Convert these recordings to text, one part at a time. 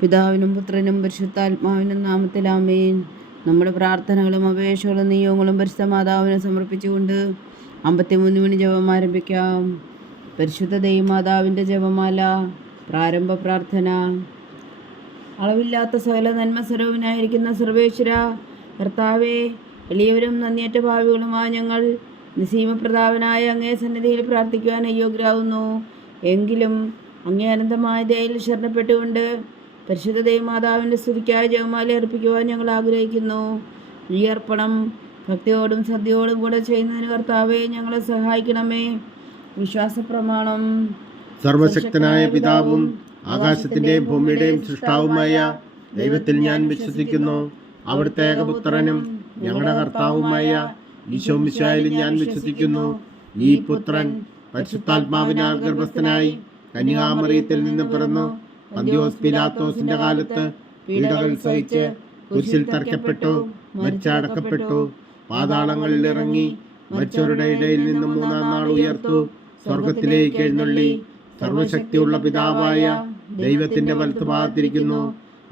പിതാവിനും പുത്രനും പരിശുദ്ധാത്മാവിനും നാമത്തിൽ ആമേൻ. നമ്മുടെ പ്രാർത്ഥനകളും അപേക്ഷകളും നിയോഗങ്ങളും പരിശുദ്ധ മാതാവിനെ സമർപ്പിച്ചുകൊണ്ട് 53 മണി ജപം ആരംഭിക്കാം. പരിശുദ്ധ ദൈവമാതാവിൻ്റെ ജപമാല. പ്രാരംഭ പ്രാർത്ഥന. അളവില്ലാത്ത സകല നന്മസ്വരൂപനായിരിക്കുന്ന സർവേശ്വര കർത്താവേ, എളിയവരും നന്ദിയേറ്റ ഭാവികളുമായ ഞങ്ങൾ നിസീമപ്രതാപനായ അങ്ങേ സന്നിധിയിൽ പ്രാർത്ഥിക്കുവാൻ അയോഗ്യരാകുന്നു. എങ്കിലും അങ്ങേ അനന്തമായ ദയയിൽ ശരണപ്പെട്ടുകൊണ്ട് പരിശുദ്ധ ദൈവമാതാവിൻ്റെ സ്തുതിക്കായ ജപമാല അർപ്പിക്കുവാൻ ഞങ്ങൾ ആഗ്രഹിക്കുന്നു. ഈ അർപ്പണം ഭക്തിയോടും ശ്രദ്ധയോടും കൂടെ ചെയ്യുന്നതിന് കർത്താവെ ഞങ്ങളെ സഹായിക്കണമേ. വിശ്വാസ പ്രമാണം. സർവശക്തനായ പിതാവും ആകാശത്തിന്റെയും ഭൂമിയുടെയും സൃഷ്ടാവുമായ ദൈവത്തിൽ ഞാൻ വിശ്വസിക്കുന്നു. അവിടുത്തെ ഏകപുത്രനും ഞങ്ങളുടെ കർത്താവുമായ ഈശോ മിശിഹായിൽ ഞാൻ വിശ്വസിക്കുന്നു. ഈ പുത്രൻ പരിശുദ്ധാത്മാവിനാൽ ഗർഭസ്ഥനായി കന്യകാമറിയത്തിൽ നിന്ന് പിറന്നു, പന്തിയോസ് പിലാത്തോസിന്റെ കാലത്ത് പീഡകൾ സഹിച്ച് കുരിശിൽ തറയ്ക്കപ്പെട്ടു, മരിച്ചടക്കപ്പെട്ടു, പാതാളങ്ങളിൽ ഇറങ്ങി, മരിച്ചവരുടെ ഇടയിൽ നിന്ന് മൂന്നാം നാൾ ഉയർത്തു, സ്വർഗത്തിലേക്ക് എഴുന്നള്ളി, സർവശക്തിയുള്ള പിതാവായ ദൈവത്തിന്റെ വലത്തുഭാഗത്തിരിക്കുന്നു.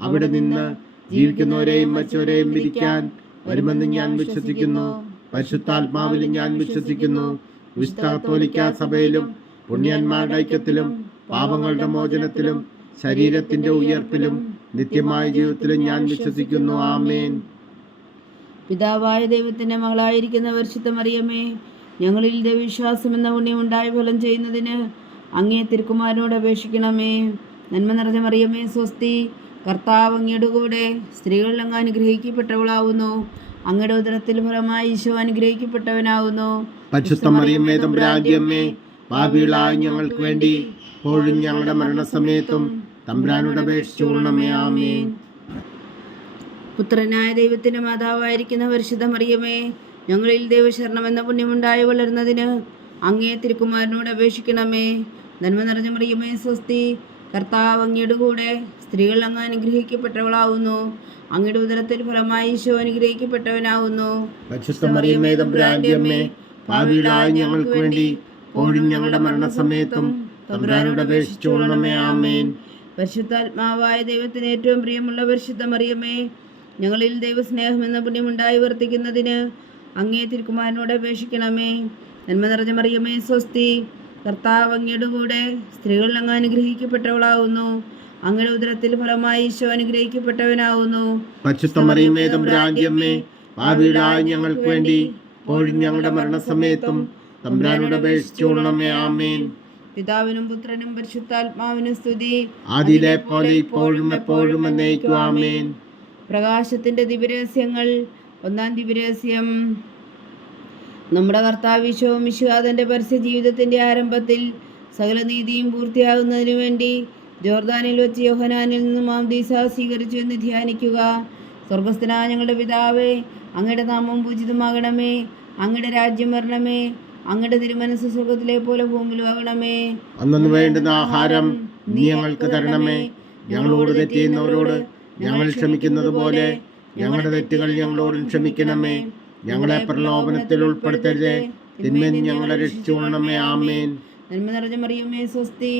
അവിടെ നിന്ന് ജീവിക്കുന്നവരെയും മരിച്ചവരെയും വിധിക്കാൻ വരുമെന്ന് ഞാൻ വിശ്വസിക്കുന്നു. പരിശുദ്ധാത്മാവിൽ ഞാൻ വിശ്വസിക്കുന്നു. വിശുദ്ധ കത്തോലിക്കാ സഭയിലും പുണ്യന്മാരുടെ ഐക്യത്തിലും പാപങ്ങളുടെ മോചനത്തിലും ശരീരത്തിന്റെ ഉയർപ്പിലും നിത്യമായ ജീവിതത്തിലും ഞാൻ വിശ്വസിക്കുന്നു. ആമേൻ. പിതാവായ ദൈവത്തിന്റെ മകളായിരിക്കുന്ന പരിശുദ്ധ മറിയമേ, ഞങ്ങളിൽ ദൈവവിശ്വാസം എന്ന പുണ്യം ഉണ്ടായി ഫലം ചെയ്യുന്നതിന് അങ്ങേ തിരുക്കുമാരനോട് അപേക്ഷിക്കണമേ. നന്മ നിറഞ്ഞ മറിയമേ സ്വസ്തി, കർത്താവ് അങ്ങയുടെ കൂടെ സ്ത്രീകളിൽ അങ്ങ് അനുഗ്രഹിക്കപ്പെട്ടവളാവുന്നു. അങ്ങയുടെ ഉദരത്തിൽ ഫലമായി ഈശോ അനുഗ്രഹിക്കപ്പെട്ടവനാവുന്നു. പരിശുദ്ധ മറിയമേ തമ്പുരാന്റെ അമ്മേ, പാപികളായ ഞങ്ങൾക്ക് വേണ്ടി ഇപ്പോഴും ഞങ്ങളുടെ മരണസമയത്തും തമ്പുരാനോട് അപേക്ഷിച്ചുകൊള്ളണമേ. ആമേൻ. പുത്രനായ ദൈവത്തിന്റെ മാതാവായിരിക്കുന്ന പരിശുദ്ധ മറിയമേ, ഞങ്ങളിൽ ദൈവശരണം എന്ന പുണ്യമുണ്ടായി വളരുന്നതിന് അങ്ങേ തിരുക്കുമാരനോട് അപേക്ഷിക്കണമേ. നന്മ നിറഞ്ഞ മറിയമേ സ്വസ്തി, കർത്താവ് അങ്ങയുടെ കൂടെ സ്ത്രീകൾ അങ്ങ് അനുഗ്രഹിക്കപ്പെട്ടവളാവുന്നു. അങ്ങയുടെ ഉദരത്തിൽ ഫലമായി ഈശോ അനുഗ്രഹിക്കപ്പെട്ടവനാവുന്നു. പരിശുദ്ധ മറിയമേ തമ്പുരാന്റെ അമ്മേ, പാപികളായ ഞങ്ങൾക്ക് വേണ്ടി ഇപ്പോഴും ഞങ്ങളുടെ മരണസമയത്തും തമ്പുരാനോട് അപേക്ഷിച്ചുകൊള്ളണമേ. ആമേൻ. പരിശുദ്ധാത്മാവായ ദൈവത്തിന് ഏറ്റവും പ്രിയമുള്ള പരിശുദ്ധ മറിയമേ, ഞങ്ങളിൽ ദൈവസ്നേഹം എന്ന പുണ്യമുണ്ടായി വർത്തിക്കുന്നതിന് അങ്ങേ തിരുക്കുമാരനോട് അപേക്ഷിക്കണമേ. നന്മ നിറഞ്ഞ മറിയമേ സ്വസ്തി, കർത്താവ് അങ്ങയുടെ കൂടെ സ്ത്രീകളിൽ അങ്ങ് അനുഗ്രഹിക്കപ്പെട്ടവളാവുന്നു. അങ്ങയുടെ ഉദരത്തിൽ ഫലമായി ഈശോ അനുഗ്രഹിക്കപ്പെട്ടവനാവുന്നു. പരിശുദ്ധ മറിയമേ തമ്പുരാന്റെ അമ്മേ, പാപികളായ ഞങ്ങൾക്ക് വേണ്ടി ഇപ്പോഴും ഞങ്ങളുടെ മരണസമയത്തും തമ്പുരാനോട് അപേക്ഷിച്ചുകൊള്ളണമേ. ആമേൻ. പിതാവിനും പുത്രനും പരിശുദ്ധാത്മാവിനും സ്തുതി, ആദിയിലെ പോലെ ഇപ്പോഴും എപ്പോഴും എന്നേക്കും. ആമേൻ. പ്രകാശത്തിന്റെ ദിവ്യരഹസ്യങ്ങൾ. ഒന്നാം ദിവ്യരഹസ്യം. നമ്മുടെ കർത്താവ് ഈശോ മിശിഹാ തന്റെ പരസ്യ ജീവിതത്തിന്റെ ആരംഭത്തിൽ സകല നീതിയും പൂർത്തിയാകുന്നതിനു വേണ്ടി ജോർദാനിൽ വെച്ച് യോഹന്നാനിൽ നിന്ന് മാംദീസ സ്വീകരിച്ചു എന്ന് ധ്യാനിക്കുക. സ്വർഗസ്ഥനായ ഞങ്ങളുടെ പിതാവേ, അങ്ങയുടെ നാമം പൂജിതമാകണമേ. അങ്ങയുടെ രാജ്യം വരണമേ. അങ്ങയുടെ തിരുമനസ്സ് സ്വർഗത്തിലെ പോലെ ഭൂമിയിലും ആകണമേ. അന്നു വേണ്ടുന്ന ആഹാരം നീ ഞങ്ങൾക്ക് തരണമേ. ഞങ്ങളോട് തെറ്റ് ചെയ്യുന്നവരോട് ഞങ്ങൾ ക്ഷമിക്കുന്നത് പോലെ ഞങ്ങളുടെ തെറ്റുകൾ ഞങ്ങളോടും ക്ഷമിക്കണമേ. ഞങ്ങളെ പ്രലോഭനത്തിൽ ഉൾപ്പെടുത്തരുതേ, തിന്മയിൽ ഞങ്ങളെ രക്ഷിച്ചുകൊള്ളണമേ. ആമേൻ. നന്മ നിറഞ്ഞ മറിയമേ സ്വസ്തി,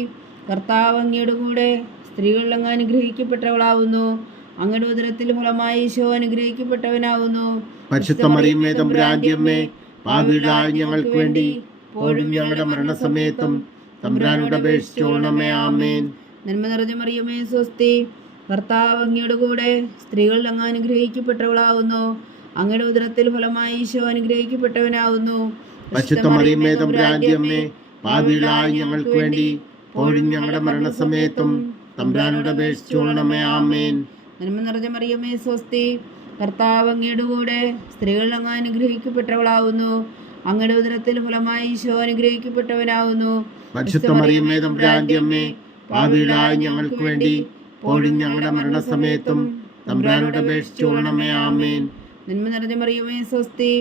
കർത്താവ് അങ്ങയുടെ കൂടെ സ്ത്രീകളിൽ അങ്ങ് അനുഗ്രഹിക്കപ്പെട്ടവളാവുന്നു. അങ്ങയുടെ ഉദരത്തിൽ ഫലമായി ഈശോ അനുഗ്രഹിക്കപ്പെട്ടവനാവുന്നു. പരിശുദ്ധ മറിയമേ തമ്പുരാന്റെ അമ്മേ, പാപികളായ ഞങ്ങൾക്ക് വേണ്ടി ഇപ്പോഴും ഞങ്ങളുടെ മരണസമയത്തും തമ്പുരാനോട് അപേക്ഷിച്ചുകൊള്ളണമേ. ആമേൻ. നന്മ നിറഞ്ഞ മറിയമേ സ്വസ്തി, കർത്താവ് അങ്ങയുടെ കൂടെ സ്ത്രീകളിൽ അങ്ങ് അനുഗ്രഹിക്കപ്പെട്ടവളാവുന്നു. അങ്ങയുടെ ഉദരത്തിൽ ഫലമായി ഈശോ അനുഗ്രഹിക്കപ്പെട്ടവനാവുന്നു. പരിശുദ്ധ മറിയമേ തമ്പുരാന്റെ അമ്മേ, പാപികളായ ഞങ്ങൾക്ക് വേണ്ടി ഇപ്പോഴും ഞങ്ങളുടെ മരണസമയത്തും തമ്പുരാനോട് അപേക്ഷിച്ചുകൊള്ളണമേ. ആമേൻ. നന്മ നിറഞ്ഞ മറിയമേ സ്വസ്തി, കർത്താവ് അങ്ങയുടെ കൂടെ സ്ത്രീകളിൽ അങ്ങ് അനുഗ്രഹിക്കപ്പെട്ടവളാവുന്നു. അങ്ങയുടെ ഉദരത്തിൽ ഫലമായി ഈശോ അനുഗ്രഹിക്കപ്പെട്ടവനാവുന്നു. പരിശുദ്ധ മറിയമേ തമ്പുരാന്റെ അമ്മേ, പാപികളായ ഞങ്ങൾക്ക് വേണ്ടി ഇപ്പോഴും ഞങ്ങളുടെ മരണസമയത്തും തമ്പുരാനോട് അപേക്ഷിച്ചുകൊള്ളണമേ. ആമേൻ. നന്മ നിറഞ്ഞ മറിയമേ സ്വസ്തി,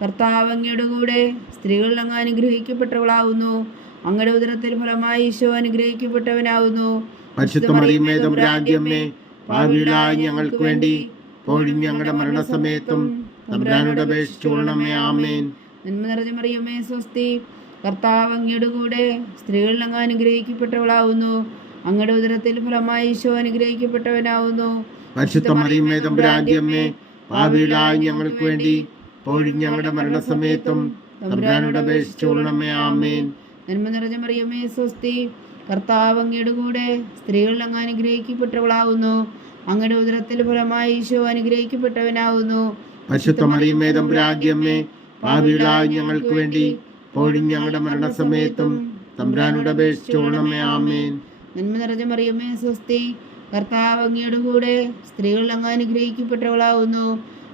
കർത്താവ് അങ്ങയുടെ കൂടെ സ്ത്രീകളിൽ അങ്ങ് അനുഗ്രഹിക്കപ്പെട്ടവളാവുന്നു. അങ്ങയുടെ ഉദരത്തിൽ ഫലമായി ഈശോ അനുഗ്രഹിക്കപ്പെട്ടവനാവുന്നു. പരിശുദ്ധ മറിയമേ തമ്പുരാന്റെ അമ്മേ, പാപികളായ ഞങ്ങൾക്ക് വേണ്ടി ഇപ്പോഴും ഞങ്ങളുടെ മരണസമയത്തും തമ്പുരാനോട് അപേക്ഷിച്ചുകൊള്ളണമേ. ആമേൻ. നന്മ നിറഞ്ഞ മറിയമേ സ്വസ്തി, കർത്താവ് അങ്ങയുടെ കൂടെ സ്ത്രീകളിൽ അങ്ങ് അനുഗ്രഹിക്കപ്പെട്ടവളാവുന്നു. അങ്ങയുടെ ഉദരത്തിൽ ഫലമായി ഈശോ അനുഗ്രഹിക്കപ്പെട്ടവനാവുന്നു. പരിശുദ്ധ മറിയമേ തമ്പുരാന്റെ അമ്മേ, പാപികളായ ഞങ്ങൾക്ക് വേണ്ടി ഇപ്പോഴും ഞങ്ങളുടെ മരണസമയത്തും തമ്പുരാനോട് അപേക്ഷിച്ചുകൊള്ളണമേ. ആമേൻ. നന്മ നിറഞ്ഞ മറിയമേ സ്വസ്തി, കർത്താവ് അങ്ങയുടെ കൂടെ സ്ത്രീകളിൽ അങ്ങ് അനുഗ്രഹിക്കപ്പെട്ടവളാവുന്നു. അങ്ങയുടെ ഉദരത്തിൽ ഫലമായി ഈശോ അനുഗ്രഹിക്കപ്പെട്ടവനാവുന്നു. പരിശുദ്ധ മറിയമേ തമ്പുരാന്റെ അമ്മേ, പാപികളായ ഞങ്ങൾക്ക് വേണ്ടി ഇപ്പോഴും ഞങ്ങളുടെ മരണസമയത്തും തമ്പുരാനോട് അപേക്ഷിച്ചുകൊള്ളണമേ. ആമേൻ. നന്മ നിറഞ്ഞ മറിയമേ സ്വസ്തി, കർത്താവ് അങ്ങയുടെ കൂടെ സ്ത്രീകളിൽ അങ്ങ് അനുഗ്രഹിക്കപ്പെട്ടവളാവുന്നു.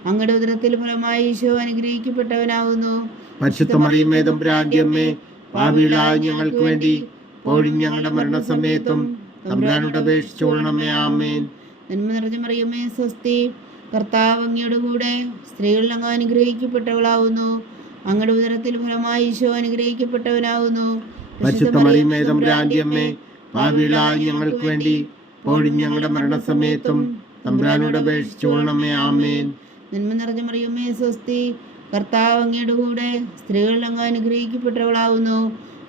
അങ്ങയുടെ ഉദരത്തിൽ ഫലമായി ഈശോ അനുഗ്രഹിക്കപ്പെട്ടവനാവുന്നു. പരിശുദ്ധ മറിയമേ തമ്പുരാന്റെ അമ്മേ, പാപികളായ ഞങ്ങൾക്ക് വേണ്ടി ഇപ്പോഴും ഞങ്ങളുടെ മരണസമയത്തും തമ്പുരാനോട് അപേക്ഷിച്ചുകൊള്ളണമേ. ആമേൻ. നന്മ നിറഞ്ഞ മറിയമേ സ്വസ്തി, കർത്താവ് അങ്ങയുടെ കൂടെ സ്ത്രീകളിൽ അങ്ങ് അനുഗ്രഹിക്കപ്പെട്ടവളാവുന്നു. അങ്ങയുടെ ഉദരത്തിൽ ഫലമായി ഈശോ അനുഗ്രഹിക്കപ്പെട്ടവനാവുന്നു. പരിശുദ്ധ മറിയമേ തമ്പുരാന്റെ അമ്മേ, പാപികളായ ഞങ്ങൾക്ക് വേണ്ടി ഇപ്പോഴും ഞങ്ങളുടെ മരണസമയത്തും തമ്പുരാനോട് അപേക്ഷിച്ചുകൊള്ളണമേ. ആമേൻ. നന്മ നിറഞ്ഞ മറിയമേ സ്വസ്തി, കർത്താവ് അങ്ങയുടെ കൂടെ സ്ത്രീകളിൽ അങ്ങ് അനുഗ്രഹിക്കപ്പെട്ടവളാവുന്നു.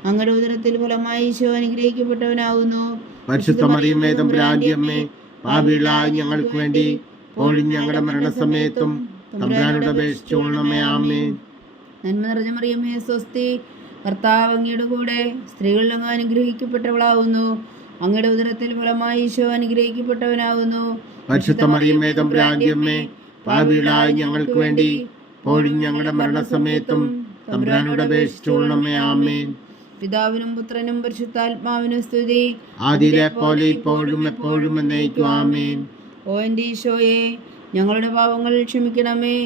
അങ്ങയുടെ ഉദരത്തിൽ ഫലമായി ഈശോ അനുഗ്രഹിക്കപ്പെട്ടവനാവുന്നു. പരിശുദ്ധ മറിയമേ തമ്പുരാന്റെ അമ്മേ, പാപികളായ ഞങ്ങൾക്ക് വേണ്ടി ഇപ്പോഴും ഞങ്ങളുടെ മരണസമയത്തും തമ്പുരാനോട് അപേക്ഷിച്ചുകൊള്ളണമേ. ആമേൻ. നന്മ നിറഞ്ഞ മറിയമേ സ്വസ്തി, കർത്താവ് അങ്ങയുടെ കൂടെ സ്ത്രീകളിൽ അങ്ങ് അനുഗ്രഹിക്കപ്പെട്ടവളാവുന്നു. അങ്ങയുടെ ഉദരത്തിൽ ഫലമായി ഈശോ അനുഗ്രഹിക്കപ്പെട്ടവനാവുന്നു. പരിശുദ്ധ മറിയമേ തമ്പുരാന്റെ അമ്മേ, പാപികളായ ഞങ്ങൾക്ക് വേണ്ടി ഇപ്പോഴും ഞങ്ങളുടെ മരണസമയത്തും തമ്പുരാനോട് അപേക്ഷിച്ചുകൊള്ളണമേ. ആമേൻ. പിതാവിനും പുത്രനും പരിശുദ്ധാത്മാവിനും സ്തുതി, ആദിയിലെ പോലെ ഇപ്പോഴും എപ്പോഴും എന്നേക്കും. ആമേൻ. ഓ എൻ്റെ ഈശോയെ, ഞങ്ങളുടെ പാപങ്ങൾ ക്ഷമിക്കണമേ,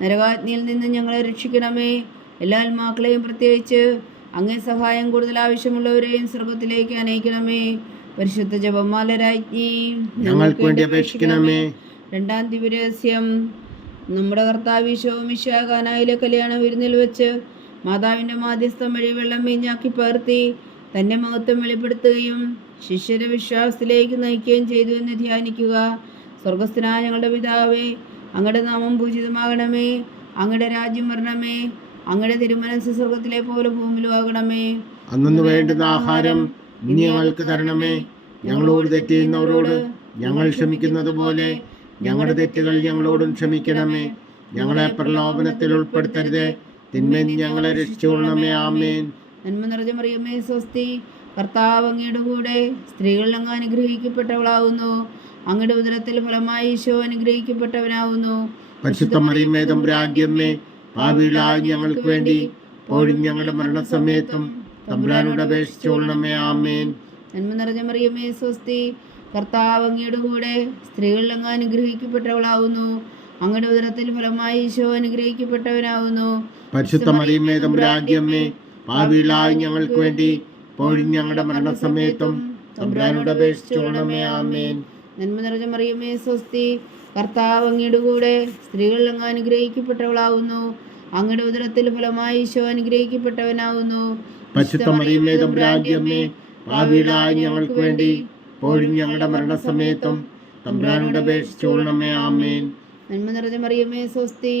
നരകാഗ്നിയിൽ നിന്ന് ഞങ്ങളെ രക്ഷിക്കണമേ. എല്ലാ ആത്മാക്കളെയും പ്രത്യേകിച്ച് അങ്ങേ സഹായം കൂടുതൽ ആവശ്യമുള്ളവരെയും സ്വർഗത്തിലേക്ക് അനയിക്കണമേ. പരിശുദ്ധ ജപമാല രാജ്ഞി, ഞങ്ങൾക്ക് വേണ്ടി അപേക്ഷിക്കണമേ. രണ്ടാം ദിവ്യരഹസ്യം. നമ്മുടെ കർത്താവ് ഈശോ മിശിഹാ കാനായിലെ കല്യാണ വിരുന്നിൽ വെച്ച് മാതാവിൻ്റെ മാധ്യസ്ഥം വഴി വെള്ളം വീഞ്ഞാക്കി പകർത്തി തൻ്റെ മഹത്വം വെളിപ്പെടുത്തുകയും ശിഷ്യരെ വിശ്വാസത്തിലേക്ക് നയിക്കുകയും ചെയ്തു എന്ന് ധ്യാനിക്കുക. സ്വർഗസ്ഥനായ ഞങ്ങളുടെ പിതാവേ, അങ്ങയുടെ നാമം പൂജിതമാകണമേ. അങ്ങയുടെ രാജ്യം വരണമേ. അങ്ങയുടെ തിരുമനസ്സ് സ്വർഗത്തിലെ പോലെ ഭൂമിയിലും ആകണമേ. അന്നു വേണ്ടുന്ന ആഹാരം ഇനി ഞങ്ങൾക്ക് തരണമേ. ഞങ്ങളോട് തെറ്റ് ചെയ്യുന്നവരോട് ഞങ്ങൾ ക്ഷമിക്കുന്നത് പോലെ ഞങ്ങളുടെ തെറ്റുകൾ ഞങ്ങളോടും ക്ഷമിക്കണമേ. ഞങ്ങളെ പ്രലോഭനത്തിൽ ഉൾപ്പെടുത്തരുതേ, തിന്മേൽ ഞങ്ങളെ രക്ഷിച്ചുകൊള്ളണമേ. ആമേൻ. നന്മ നിറഞ്ഞ മറിയമേ സ്വസ്തി, കർത്താവ് അങ്ങയുടെ കൂടെ സ്ത്രീകളിൽ അങ്ങ് അനുഗ്രഹിക്കപ്പെട്ടവളാവുന്നു. അങ്ങയുടെ ഉദരത്തിൽ ഫലമായി ഈശോ അനുഗ്രഹിക്കപ്പെട്ടവനാവുന്നു. പരിശുദ്ധ മറിയമേ തമ്പുരാന്റെ അമ്മേ, പാപികളായ ഞങ്ങൾക്ക് വേണ്ടി ഇപ്പോഴും ഞങ്ങളുടെ മരണസമയത്തും തമ്പുരാനോട് അപേക്ഷിച്ചുകൊള്ളണമേ. ആമേൻ. നന്മ നിറഞ്ഞ മറിയമേ സ്വസ്തി, കർത്താവ് അങ്ങയുടെ കൂടെ സ്ത്രീകളിൽ അങ്ങ് അനുഗ്രഹിക്കപ്പെട്ടവളാവുന്നു. അങ്ങയുടെ ഉദരത്തിൽ ഫലമായി ഈശോ അനുഗ്രഹിക്കപ്പെട്ടവനാവുന്നു. പരിശുദ്ധ മറിയമേ തമ്പുരാന്റെ അമ്മേ, പാപികളായ ഞങ്ങൾക്ക് വേണ്ടി ഇപ്പോഴും ഞങ്ങളുടെ മരണസമയത്തും തമ്പുരാനോട് അപേക്ഷിച്ചുകൊള്ളണമേ. ആമേൻ. നന്മ നിറഞ്ഞ മറിയമേ സ്വസ്തി, കർത്താവ് അങ്ങയുടെ കൂടെ സ്ത്രീകളിൽ അങ്ങ് അനുഗ്രഹിക്കപ്പെട്ടവളാവുന്നു. അങ്ങയുടെ ഉദരത്തിൽ ഫലമായി ഈശോ അനുഗ്രഹിക്കപ്പെട്ടവനാവുന്നു. പരിശുദ്ധ മറിയമേ തമ്പുരാന്റെ അമ്മേ, പാപികളായ ഞങ്ങൾക്ക് വേണ്ടി ഇപ്പോഴും ഞങ്ങളുടെ മരണസമയത്തും തമ്പുരാനോട് അപേക്ഷിച്ചുകൊള്ളണമേ. ആമേൻ. നന്മ നിറഞ്ഞ മറിയമേ സ്വസ്തി,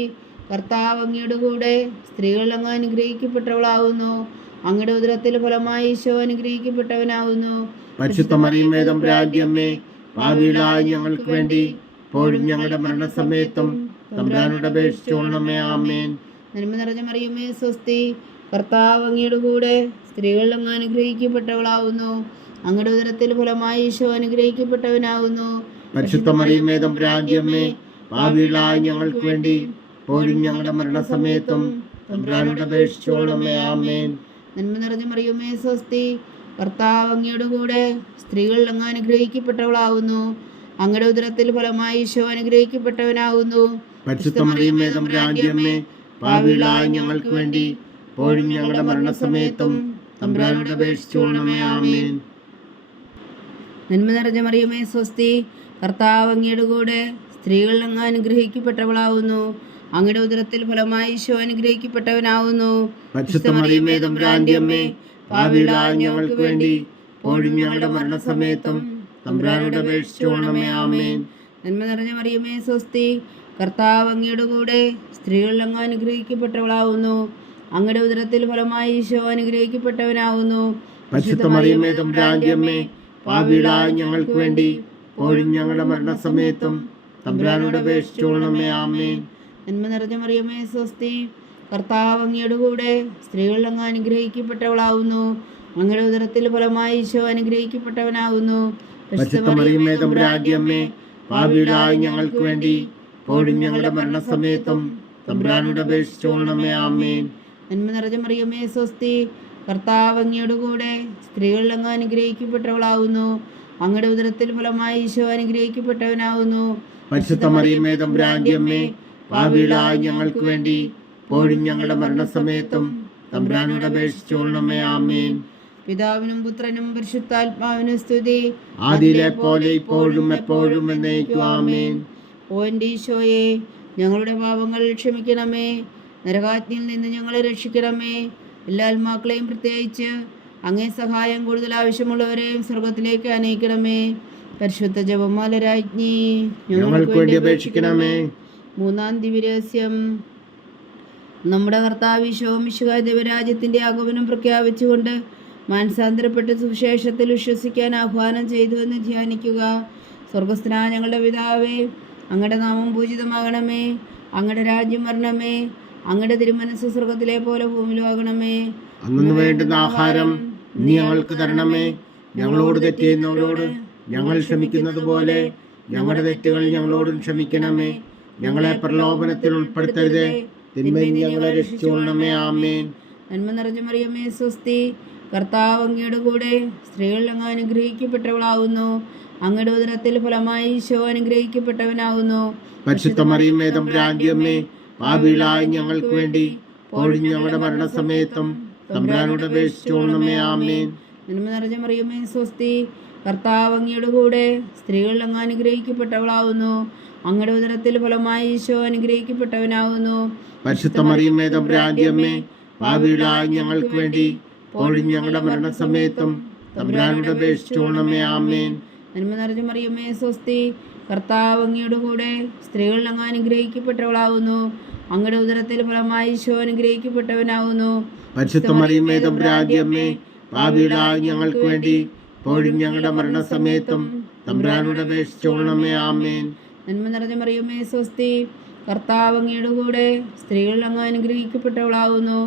കർത്താവ് അങ്ങയുടെ കൂടെ സ്ത്രീകളിൽ അങ്ങ് അനുഗ്രഹിക്കപ്പെട്ടവളാവുന്നു. അങ്ങയുടെ ഉദരത്തിൽ ഫലമായി ഈശോ അനുഗ്രഹിക്കപ്പെട്ടവനാവുന്നു. പരിശുദ്ധ മറിയമേ തമ്പുരാന്റെ അമ്മേ, പാപികളായ ഞങ്ങൾക്ക് വേണ്ടി ഇപ്പോഴും ഞങ്ങളുടെ മരണസമയത്തും തമ്പുരാനോട് അപേക്ഷിച്ചുകൊള്ളണമേ. ആമേൻ. നന്മ നിറഞ്ഞ മറിയമേ സ്വസ്തി, കർത്താവ് അങ്ങയുടെ കൂടെ സ്ത്രീകളിൽ അങ്ങ് അനുഗ്രഹിക്കപ്പെട്ടവളാവുന്നു. അങ്ങയുടെ ഉദരത്തിൽ ഫലമായി ഈശോ അനുഗ്രഹിക്കപ്പെട്ടവനാവുന്നു. പരിശുദ്ധ മറിയമേ തമ്പുരാന്റെ അമ്മേ, പാപികളായ ഞങ്ങൾക്ക് വേണ്ടി ഇപ്പോഴും ഞങ്ങളുടെ മരണസമയത്തും തമ്പുരാനോട് അപേക്ഷിച്ചുകൊള്ളണമേ. ആമേൻ. നന്മ നിറഞ്ഞ മറിയമേ സ്വസ്തി, കർത്താവ് അങ്ങയുടെ കൂടെ സ്ത്രീകളിൽ അങ്ങ് അനുഗ്രഹിക്കപ്പെട്ടവളാവുന്നു. അങ്ങയുടെ ഉദരത്തിൽ ഫലമായി ഈശോ അനുഗ്രഹിക്കപ്പെട്ടവനാവുന്നു. പരിശുദ്ധ മറിയമേ തമ്പുരാന്റെ അമ്മേ, പാപികളായ ഞങ്ങൾക്ക് വേണ്ടി ഇപ്പോഴും ഞങ്ങളുടെ മരണസമയത്തും തമ്പുരാനോട് അപേക്ഷിച്ചുകൊള്ളണമേ. ആമേൻ. നന്മ നിറഞ്ഞ മറിയമേ സ്വസ്തി, കർത്താവ് അങ്ങയുടെ കൂടെ സ്ത്രീകളിൽ അങ്ങ് അനുഗ്രഹിക്കപ്പെട്ടവളാവുന്നു. അങ്ങയുടെ ഉദരത്തിൽ ഫലമായി ഈശോ അനുഗ്രഹിക്കപ്പെട്ടവനാവുന്നു. പരിശുദ്ധ മറിയമേ തമ്പുരാന്റെ അമ്മേ, പാപികളായ ഞങ്ങൾക്ക് വേണ്ടി ഇപ്പോഴും ഞങ്ങളുടെ മരണസമയത്തും തമ്പുരാനോട് അപേക്ഷിച്ചുകൊള്ളണമേ. ആമേൻ. നന്മ നിറഞ്ഞ മറിയമേ സ്വസ്തി, കർത്താവ് അങ്ങയുടെ കൂടെ സ്ത്രീകളിൽ അങ്ങ് അനുഗ്രഹിക്കപ്പെട്ടവളാവുന്നു. അങ്ങയുടെ ഉദരത്തിൽ ഫലമായി ഈശോ അനുഗ്രഹിക്കപ്പെട്ടവനാവുന്നു. പരിശുദ്ധ മറിയമേ തമ്പുരാന്റെ അമ്മേ, പാപികളായ ഞങ്ങൾക്ക് വേണ്ടി ഇപ്പോഴും ഞങ്ങളുടെ മരണസമയത്തും തമ്പുരാനോട് അപേക്ഷിച്ചുകൊള്ളണമേ. ആമേൻ. നന്മ നിറഞ്ഞ മറിയമേ സ്വസ്തി, കർത്താവ് അങ്ങയുടെ കൂടെ സ്ത്രീകൾ അങ്ങ് അനുഗ്രഹിക്കപ്പെട്ടവളാവുന്നു. അങ്ങയുടെ ഉദരത്തിൽ ഫലമായി ഈശോ അനുഗ്രഹിക്കപ്പെട്ടവനാകുന്നു. പരിശുദ്ധ മറിയമേ തമ്പുരാന്റെ അമ്മേ, പാപികളായ ഞങ്ങൾക്ക് വേണ്ടി ഇപ്പോഴും ഞങ്ങളുടെ മരണസമയത്തും തമ്പുരാനോട് അപേക്ഷിച്ചുകൊള്ളണമേ. ആമേൻ. നന്മ നിറഞ്ഞ മറിയമേ സ്വസ്തി, കർത്താവ് അങ്ങയുടെ കൂടെ സ്ത്രീകൾ അങ്ങ് അനുഗ്രഹിക്കപ്പെട്ടവളാവുന്നു. അങ്ങയുടെ ഉദരത്തിൽ ഫലമായി ഈശോ അനുഗ്രഹിക്കപ്പെട്ടവനാകുന്നു. പരിശുദ്ധ മറിയമേ തമ്പുരാന്റെ അമ്മേ, പാപികളായ ഞങ്ങൾക്ക് വേണ്ടി ഇപ്പോഴും ഞങ്ങളുടെ മരണസമയത്തും തമ്പുരാനോട് അപേക്ഷിച്ചുകൊള്ളണമേ. ആമേൻ. പിതാവിനും പുത്രനും പരിശുദ്ധാത്മാവിനും സ്തുതി, ആദിയിലെ പോലെ ഇപ്പോഴും എപ്പോഴും എന്നേക്കും. ആമേൻ. ഓ എൻ്റെ ഈശോയെ, ഞങ്ങളുടെ പാപങ്ങൾ ക്ഷമിക്കണമേ, നരകാജ്ഞയിൽ നിന്ന് ഞങ്ങളെ രക്ഷിക്കണമേ. എല്ലാ ആത്മാക്കളെയും പ്രത്യേകിച്ച് അങ്ങേ സഹായം കൂടുതൽ ആവശ്യമുള്ളവരെയും സ്വർഗത്തിലേക്ക് അനയിക്കണമേ. പരിശുദ്ധ ജപമാല രാജ്ഞി, ഞങ്ങൾക്ക് വേണ്ടി അപേക്ഷിക്കണമേ. മൂന്നാം ദിവ്യരഹസ്യം. നമ്മുടെ കർത്താവ് ഈശോ മിശിഹായ ദൈവരാജ്യത്തിൻ്റെ ആഗമനം പ്രഖ്യാപിച്ചുകൊണ്ട് മാനസാന്തരപ്പെട്ട് സുവിശേഷത്തിൽ വിശ്വസിക്കാൻ ആഹ്വാനം ചെയ്തു എന്ന് ധ്യാനിക്കുക. സ്വർഗസ്ഥനായ ഞങ്ങളുടെ പിതാവേ, അങ്ങയുടെ നാമം പൂജിതമാകണമേ. അങ്ങയുടെ രാജ്യം വരണമേ. അങ്ങയുടെ തിരുമനസ്സ് സ്വർഗത്തിലെ പോലെ ഭൂമിയിലാകണമേ. അന്നു വേണ്ടുന്ന ആഹാരം നീ ഞങ്ങൾക്ക് തരണമേ. ഞങ്ങളോട് തെറ്റ് ചെയ്യുന്നവരോട് ഞങ്ങൾ ക്ഷമിക്കുന്നത് പോലെ ഞങ്ങളുടെ തെറ്റുകൾ ഞങ്ങളോടും ക്ഷമിക്കണമേ. ഞങ്ങളെ പ്രലോഭനത്തിൽ ഉൾപ്പെടുത്തരുതേ, തിന്മയിൽ ഞങ്ങളെ രക്ഷിച്ചുകൊള്ളണമേ. ആമേൻ. നന്മ നിറഞ്ഞ മറിയമേ സ്വസ്തി, കർത്താവ് അങ്ങയുടെ കൂടെ സ്ത്രീകൾ അങ്ങ് അനുഗ്രഹിക്കപ്പെട്ടവളാകുന്നു. അങ്ങയുടെ ഉദരത്തിൽ ഫലമായി ഈശോ അനുഗ്രഹിക്കപ്പെട്ടവനാകുന്നു. പരിശുദ്ധ മറിയമേ തമ്പുരാന്റെ അമ്മേ, പാപികളായ ഞങ്ങൾക്ക് വേണ്ടി ഇപ്പോഴും ഞങ്ങളുടെ മരണസമയത്തും തമ്പുരാനോട് അപേക്ഷിച്ചുകൊള്ളണമേ. ആമേൻ. നന്മ നിറഞ്ഞ മറിയമേ സ്വസ്തി, കർത്താവ് അങ്ങയുടെ കൂടെ സ്ത്രീകൾ അങ്ങ് അനുഗ്രഹിക്കപ്പെട്ടവളാകുന്നു. അങ്ങയുടെ ഉദരത്തിൽ ഫലമായി ഈശോ അനുഗ്രഹിക്കപ്പെട്ടവനാകുന്നു. പരിശുദ്ധ മറിയമേ തമ്പുരാന്റെ അമ്മേ, പാപികളായ ഞങ്ങൾക്ക് വേണ്ടി ഇപ്പോഴും ഞങ്ങളുടെ മരണസമയത്തും തമ്പുരാനോട് അപേക്ഷിച്ചുകൊള്ളണമേ. ആമേൻ. നന്മ നിറഞ്ഞ മറിയമേ സ്വസ്തി, കർത്താവ് അങ്ങയുടെ കൂടെ സ്ത്രീകൾ അങ്ങ് അനുഗ്രഹിക്കപ്പെട്ടവളാകുന്നു. അങ്ങയുടെ ഉദരത്തിൽ ഫലമായി ഈശോ അനുഗ്രഹിക്കപ്പെട്ടവനാകുന്നു. പരിശുദ്ധ മറിയമേ തമ്പുരാന്റെ അമ്മേ, പാപികളായ ഞങ്ങൾക്ക് വേണ്ടി ഇപ്പോഴും ഞങ്ങളുടെ മരണസമയത്തും തമ്പുരാനോട് അപേക്ഷിച്ചുകൊള്ളണമേ. ആമേൻ. നന്മ നിറഞ്ഞ മറിയമേ സ്വസ്തി, കർത്താവ് അങ്ങയുടെ കൂടെ സ്ത്രീകൾ അങ്ങ് അനുഗ്രഹിക്കപ്പെട്ടവളാകുന്നു.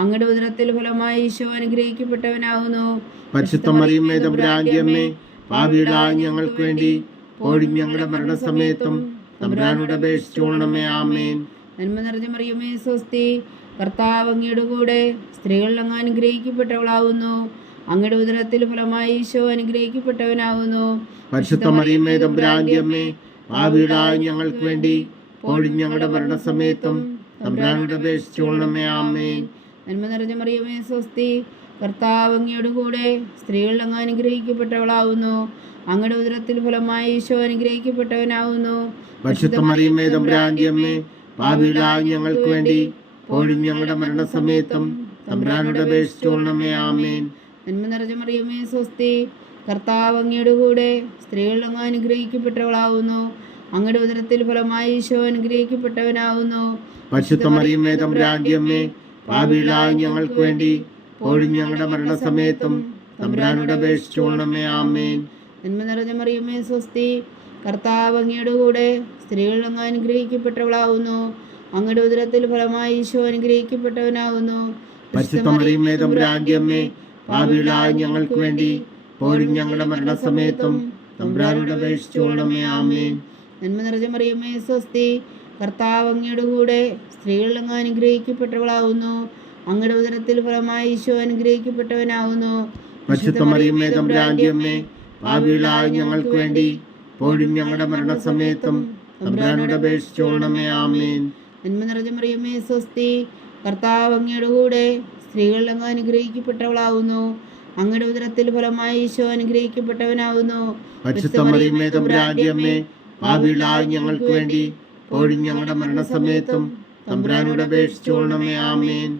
അങ്ങയുടെ ഉദരത്തിൽ ഫലമായി ഈശോ അനുഗ്രഹിക്കപ്പെട്ടവനാകുന്നു. പരിശുദ്ധ മറിയമേ തമ്പുരാന്റെ അമ്മേ, പാപികളായ ഞങ്ങൾക്ക് വേണ്ടി ഇപ്പോഴും ഞങ്ങളുടെ മരണസമയത്തും തമ്പുരാനോട് അപേക്ഷിച്ചുകൊള്ളണമേ. ആമേൻ. നന്മ നിറഞ്ഞ മറിയമേ സ്വസ്തി, കർത്താവ് അങ്ങയുടെ കൂടെ സ്ത്രീകൾ അങ്ങ് അനുഗ്രഹിക്കപ്പെട്ടവളാകുന്നു. അങ്ങയുടെ ഉദരത്തിൽ ഫലമായി ഈശോ അനുഗ്രഹിക്കപ്പെട്ടവനാകുന്നു. പരിശുദ്ധ മറിയമേ തമ്പുരാന്റെ അമ്മേ, പാപികളായ ഞങ്ങൾക്ക് വേണ്ടി ഇപ്പോഴും ഞങ്ങളുടെ മരണസമയത്തും തമ്പുരാനോട് അപേക്ഷിച്ചുകൊള്ളണമേ. ആമേൻ. നന്മ നിറഞ്ഞ മറിയമേ സ്വസ്തി, കർത്താവ് അങ്ങയുടെ കൂടെ സ്ത്രീകൾ അങ്ങ് അനുഗ്രഹിക്കപ്പെട്ടവളാകുന്നു. അങ്ങയുടെ ഉദരത്തിൽ ഫലമായി ഈശോ അനുഗ്രഹിക്കപ്പെട്ടവനാകുന്നു. പരിശുദ്ധ മറിയമേ തമ്പുരാന്റെ അമ്മേ, പാപികളായ ഞങ്ങൾക്ക് വേണ്ടി ഇപ്പോഴും ഞങ്ങളുടെ മരണസമയത്തും തമ്പുരാനോട് അപേക്ഷിച്ചുകൊള്ളണമേ. ആമേൻ. നന്മ നിറഞ്ഞ മറിയമേ സ്വസ്തി, കർത്താവ് അങ്ങയുടെ കൂടെ സ്ത്രീകൾ അങ്ങ് അനുഗ്രഹിക്കപ്പെട്ടവളാകുന്നു. അങ്ങയുടെ ഉദരത്തിൽ ഫലമായി ഈശോ അനുഗ്രഹിക്കപ്പെട്ടവനാകുന്നു. പരിശുദ്ധ മറിയമേ തമ്പുരാന്റെ അമ്മേ, പാപികളായ ഞങ്ങൾക്ക് വേണ്ടി ഇപ്പോഴും ഞങ്ങളുടെ മരണസമയത്തും തമ്പുരാനോട് അപേക്ഷിച്ചുകൊള്ളണമേ. ആമേൻ. നന്മ നിറഞ്ഞ മറിയമേ സ്വസ്തി, കർത്താവ് അങ്ങയുടെ കൂടെ സ്ത്രീകൾ അങ്ങ് അനുഗ്രഹിക്കപ്പെട്ടവളാകുന്നു. അങ്ങയുടെ ഉദരത്തിൽ ഫലമായി ഈശോ അനുഗ്രഹിക്കപ്പെട്ടവനാകുന്നു. പരിശുദ്ധ മറിയമേ തമ്പുരാന്റെ അമ്മേ, പാപികളായ ഞങ്ങൾക്ക് വേണ്ടി ഇപ്പോഴും ഞങ്ങളുടെ മരണസമയത്തും തമ്പുരാനോട് അപേക്ഷിച്ചുകൊള്ളണമേ. ആമേൻ. നന്മ നിറഞ്ഞ മറിയമേ സ്വസ്തി, കർത്താവ് അങ്ങയുടെ കൂടെ സ്ത്രീകൾ അങ്ങ് അനുഗ്രഹിക്കപ്പെട്ടവളാകുന്നു. അങ്ങയുടെ ഉദരത്തിൽ ഫലമായി ഈശോ അനുഗ്രഹിക്കപ്പെട്ടവനാകുന്നു. പരിശുദ്ധ മറിയമേ തമ്പുരാന്റെ അമ്മേ, പാപികളായ ഞങ്ങൾക്ക് വേണ്ടി ഇപ്പോഴും ഞങ്ങളുടെ മരണസമയത്തും തമ്പുരാനോട് അപേക്ഷിച്ചുകൊള്ളണമേ. ആമേൻ. നന്മ നിറഞ്ഞ മറിയമേ സ്വസ്തി, കർത്താവ് അങ്ങയുടെ കൂടെ സ്ത്രീകൾ അങ്ങ് അനുഗ്രഹിക്കപ്പെട്ടവളാകുന്നു. അങ്ങയുടെ ഉദരത്തിൽ ഫലമായി ഈശോ അനുഗ്രഹിക്കപ്പെട്ടവനാകുന്നു. പരിശുദ്ധ മറിയമേ തമ്പുരാന്റെ അമ്മേ, പാപികളായ ഞങ്ങൾക്ക് വേണ്ടി ഇപ്പോഴും ഞങ്ങളുടെ മരണസമയത്തും തമ്പുരാനോട് അപേക്ഷിച്ചുകൊള്ളണമേ. ആമേൻ.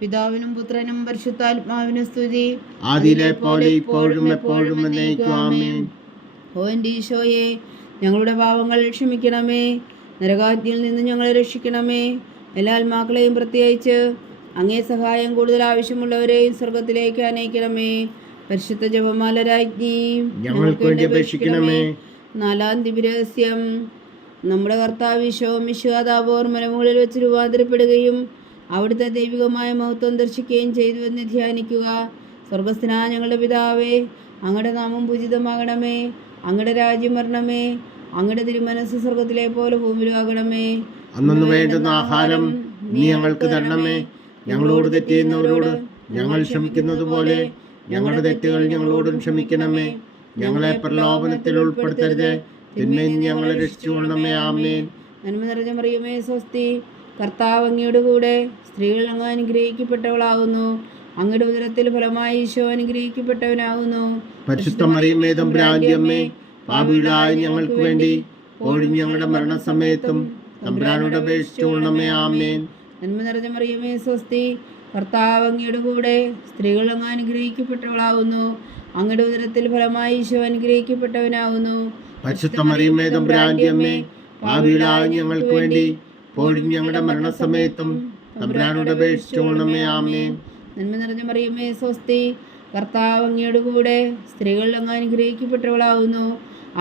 പിതാവിനും പുത്രനും പരിശുദ്ധാത്മാവിനും സ്തുതി, ആദിയിലെ പോലെ ഇപ്പോഴും എപ്പോഴും എന്നേക്കും. ആമേൻ. ഓ എൻ്റെ ഈശോയെ, ഞങ്ങളുടെ പാപങ്ങൾ ക്ഷമിക്കണമേ, നരകാജ്ഞയിൽ നിന്ന് ഞങ്ങളെ രക്ഷിക്കണമേ. എല്ലാ ആത്മാക്കളെയും പ്രത്യേകിച്ച് അങ്ങേ സഹായം കൂടുതൽ ആവശ്യമുള്ളവരെയും സ്വർഗത്തിലേക്ക് അനയിക്കണമേ. പരിശുദ്ധ ജപമാല രാജ്ഞി ഞങ്ങൾക്ക് വേണ്ടി അപേക്ഷിക്കണമേ. നാലാം ദിവ്യരഹസ്യം. നമ്മുടെ കർത്താവ് മിശിഹാതാവോർ മലമുകളിൽ വെച്ച് രൂപാന്തരപ്പെടുകയും അവിടുത്തെ ദൈവികമായ മഹത്വം ദർശിക്കുകയും ചെയ്തുവെന്ന് ധ്യാനിക്കുക. സ്വർഗസ്ഥനായ ഞങ്ങളുടെ പിതാവേ, അങ്ങയുടെ നാമം പൂജിതമാകണമേ. അങ്ങയുടെ രാജ്യം വരണമേ. അങ്ങയുടെ തിരുമനസ് സ്വർഗത്തിലെ പോലെ ഭൂമിയിലാകണമേ. അന്നു വേണ്ടുന്ന ആഹാരം നീ ഞങ്ങൾക്ക് തരണമേ. ഞങ്ങളോട് തെറ്റ് ചെയ്യുന്നവരോട് ഞങ്ങൾ ക്ഷമിക്കുന്നത് പോലെ ഞങ്ങളുടെ തെറ്റുകൾ ഞങ്ങളോടും ക്ഷമിക്കണമേ. ഞങ്ങളെ പ്രലോഭനത്തിൽ ഉൾപ്പെടുത്തരുത്, തിന്മയിൽ ഞങ്ങളെ രക്ഷിച്ചുകൊള്ളണമേ. ആമേൻ. നന്മ നിറഞ്ഞ മറിയമേ സ്വസ്തി, കർത്താവ് അങ്ങയുടെ കൂടെ സ്ത്രീകൾ അങ്ങ് അനുഗ്രഹിക്കപ്പെട്ടവളാകുന്നു. അങ്ങയുടെ ഉദരത്തിൽ ഫലമായി ഈശോ അനുഗ്രഹിക്കപ്പെട്ടവനാകുന്നു. പരിശുദ്ധ മറിയമേ തമ്പുരാന്റെ അമ്മേ, പാപികളായ ഞങ്ങൾക്ക് വേണ്ടി ഇപ്പോഴും ഞങ്ങളുടെ മരണസമയത്തും തമ്പുരാനോട് അപേക്ഷിച്ചുകൊള്ളണമേ. ആമേൻ. നന്മ നിറഞ്ഞ മറിയമേ സ്വസ്തി, കർത്താവ് അങ്ങയുടെ കൂടെ സ്ത്രീകൾ അങ്ങ് അനുഗ്രഹിക്കപ്പെട്ടവളാകുന്നു. അങ്ങയുടെ ഉദരത്തിൽ ഫലമായി ഈശോ അനുഗ്രഹിക്കപ്പെട്ടവനാകുന്നു. പരിശുദ്ധ മറിയമേ തമ്പുരാന്റെ അമ്മേ, പാപികളായ ഞങ്ങൾക്ക് വേണ്ടി ഇപ്പോഴും ഞങ്ങളുടെ മരണസമയത്തും തമ്പുരാനോട് അപേക്ഷിച്ചുകൊള്ളണമേ. ആമേൻ. നന്മ നിറഞ്ഞ മറിയമേ സ്വസ്തി, കർത്താവ് അങ്ങയുടെ കൂടെ സ്ത്രീകൾ അങ്ങ് അനുഗ്രഹിക്കപ്പെട്ടവളാകുന്നു.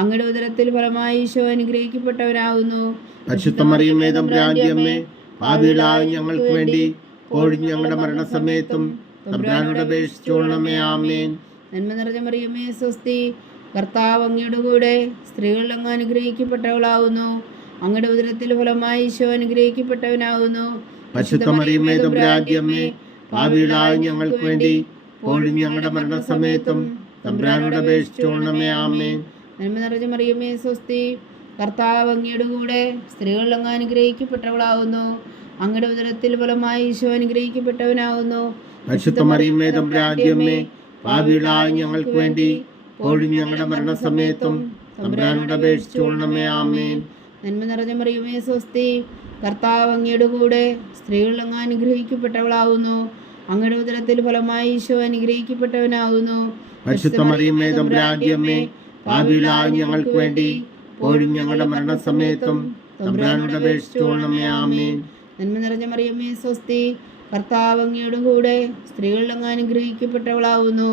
അങ്ങയുടെ ഉദരത്തിൽ ഫലമായി ഈശോ അനുഗ്രഹിക്കപ്പെട്ടവനാകുന്നു. പരിശുദ്ധ മറിയമേ തമ്പുരാന്റെ അമ്മേ, പാപികളായ ഞങ്ങൾക്ക് വേണ്ടി ഇപ്പോഴും ഞങ്ങളുടെ മരണസമയത്തും തമ്പുരാനോട് അപേക്ഷിച്ചുകൊള്ളണമേ. ആമേൻ. നന്മ നിറഞ്ഞ മറിയമേ സ്വസ്തി, കർത്താവ് അങ്ങയുടെ കൂടെ സ്ത്രീകൾ അങ്ങ് അനുഗ്രഹിക്കപ്പെട്ടവളാകുന്നു. അങ്ങയുടെ ഉദരത്തിൽ ഫലമായി ഈശോ അനുഗ്രഹിക്കപ്പെട്ടവനാകുന്നു. പരിശുദ്ധ മറിയമേ തമ്പുരാന്റെ അമ്മേ, പാപികളായ ഞങ്ങൾക്ക് വേണ്ടി ഇപ്പോഴും ഞങ്ങളുടെ മരണസമയത്തും തമ്പുരാനോട് അപേക്ഷിച്ചുകൊള്ളണമേ. ആമേൻ. നന്മ നിറഞ്ഞ മറിയമേ സ്വസ്തി, കർത്താവ് അങ്ങയുടെ കൂടെ സ്ത്രീകൾ അങ്ങ് അനുഗ്രഹിക്കപ്പെട്ടവളാകുന്നു. അങ്ങയുടെ ഉദരത്തിൽ ഫലമായി ഈശോ അനുഗ്രഹിക്കപ്പെട്ടവനാകുന്നു. പരിശുദ്ധ മറിയമേ തമ്പുരാന്റെ അമ്മേ, പാപികളായ ഞങ്ങൾക്ക് വേണ്ടി ഇപ്പോഴും ഞങ്ങളുടെ മരണസമയത്തും തമ്പുരാനോട് അപേക്ഷിച്ചുകൊള്ളണമേ. ആമേൻ. നന്മ നിറഞ്ഞ മറിയമേ സ്വസ്തി, കർത്താവ് അങ്ങയുടെ കൂടെ സ്ത്രീകൾ അങ്ങ് അനുഗ്രഹിക്കപ്പെട്ടവളാകുന്നു. അങ്ങയുടെ ഉദരത്തിൽ ഫലമായി ഈശോ അനുഗ്രഹിക്കപ്പെട്ടവനാകുന്നു. പരിശുദ്ധ മറിയമേ തമ്പുരാന്റെ അമ്മേ, പാപികളായ ഞങ്ങൾക്ക് വേണ്ടി ഇപ്പോഴും ഞങ്ങളുടെ മരണസമയത്തും തമ്പുരാനോട് അപേക്ഷിച്ചുകൊള്ളണമേ. ആമേൻ. നന്മ നിറഞ്ഞ മറിയമേ സ്വസ്തി, കർത്താവ് അങ്ങയുടെ കൂടെ സ്ത്രീകൾ അങ്ങ് അനുഗ്രഹിക്കപ്പെട്ടവളാകുന്നു.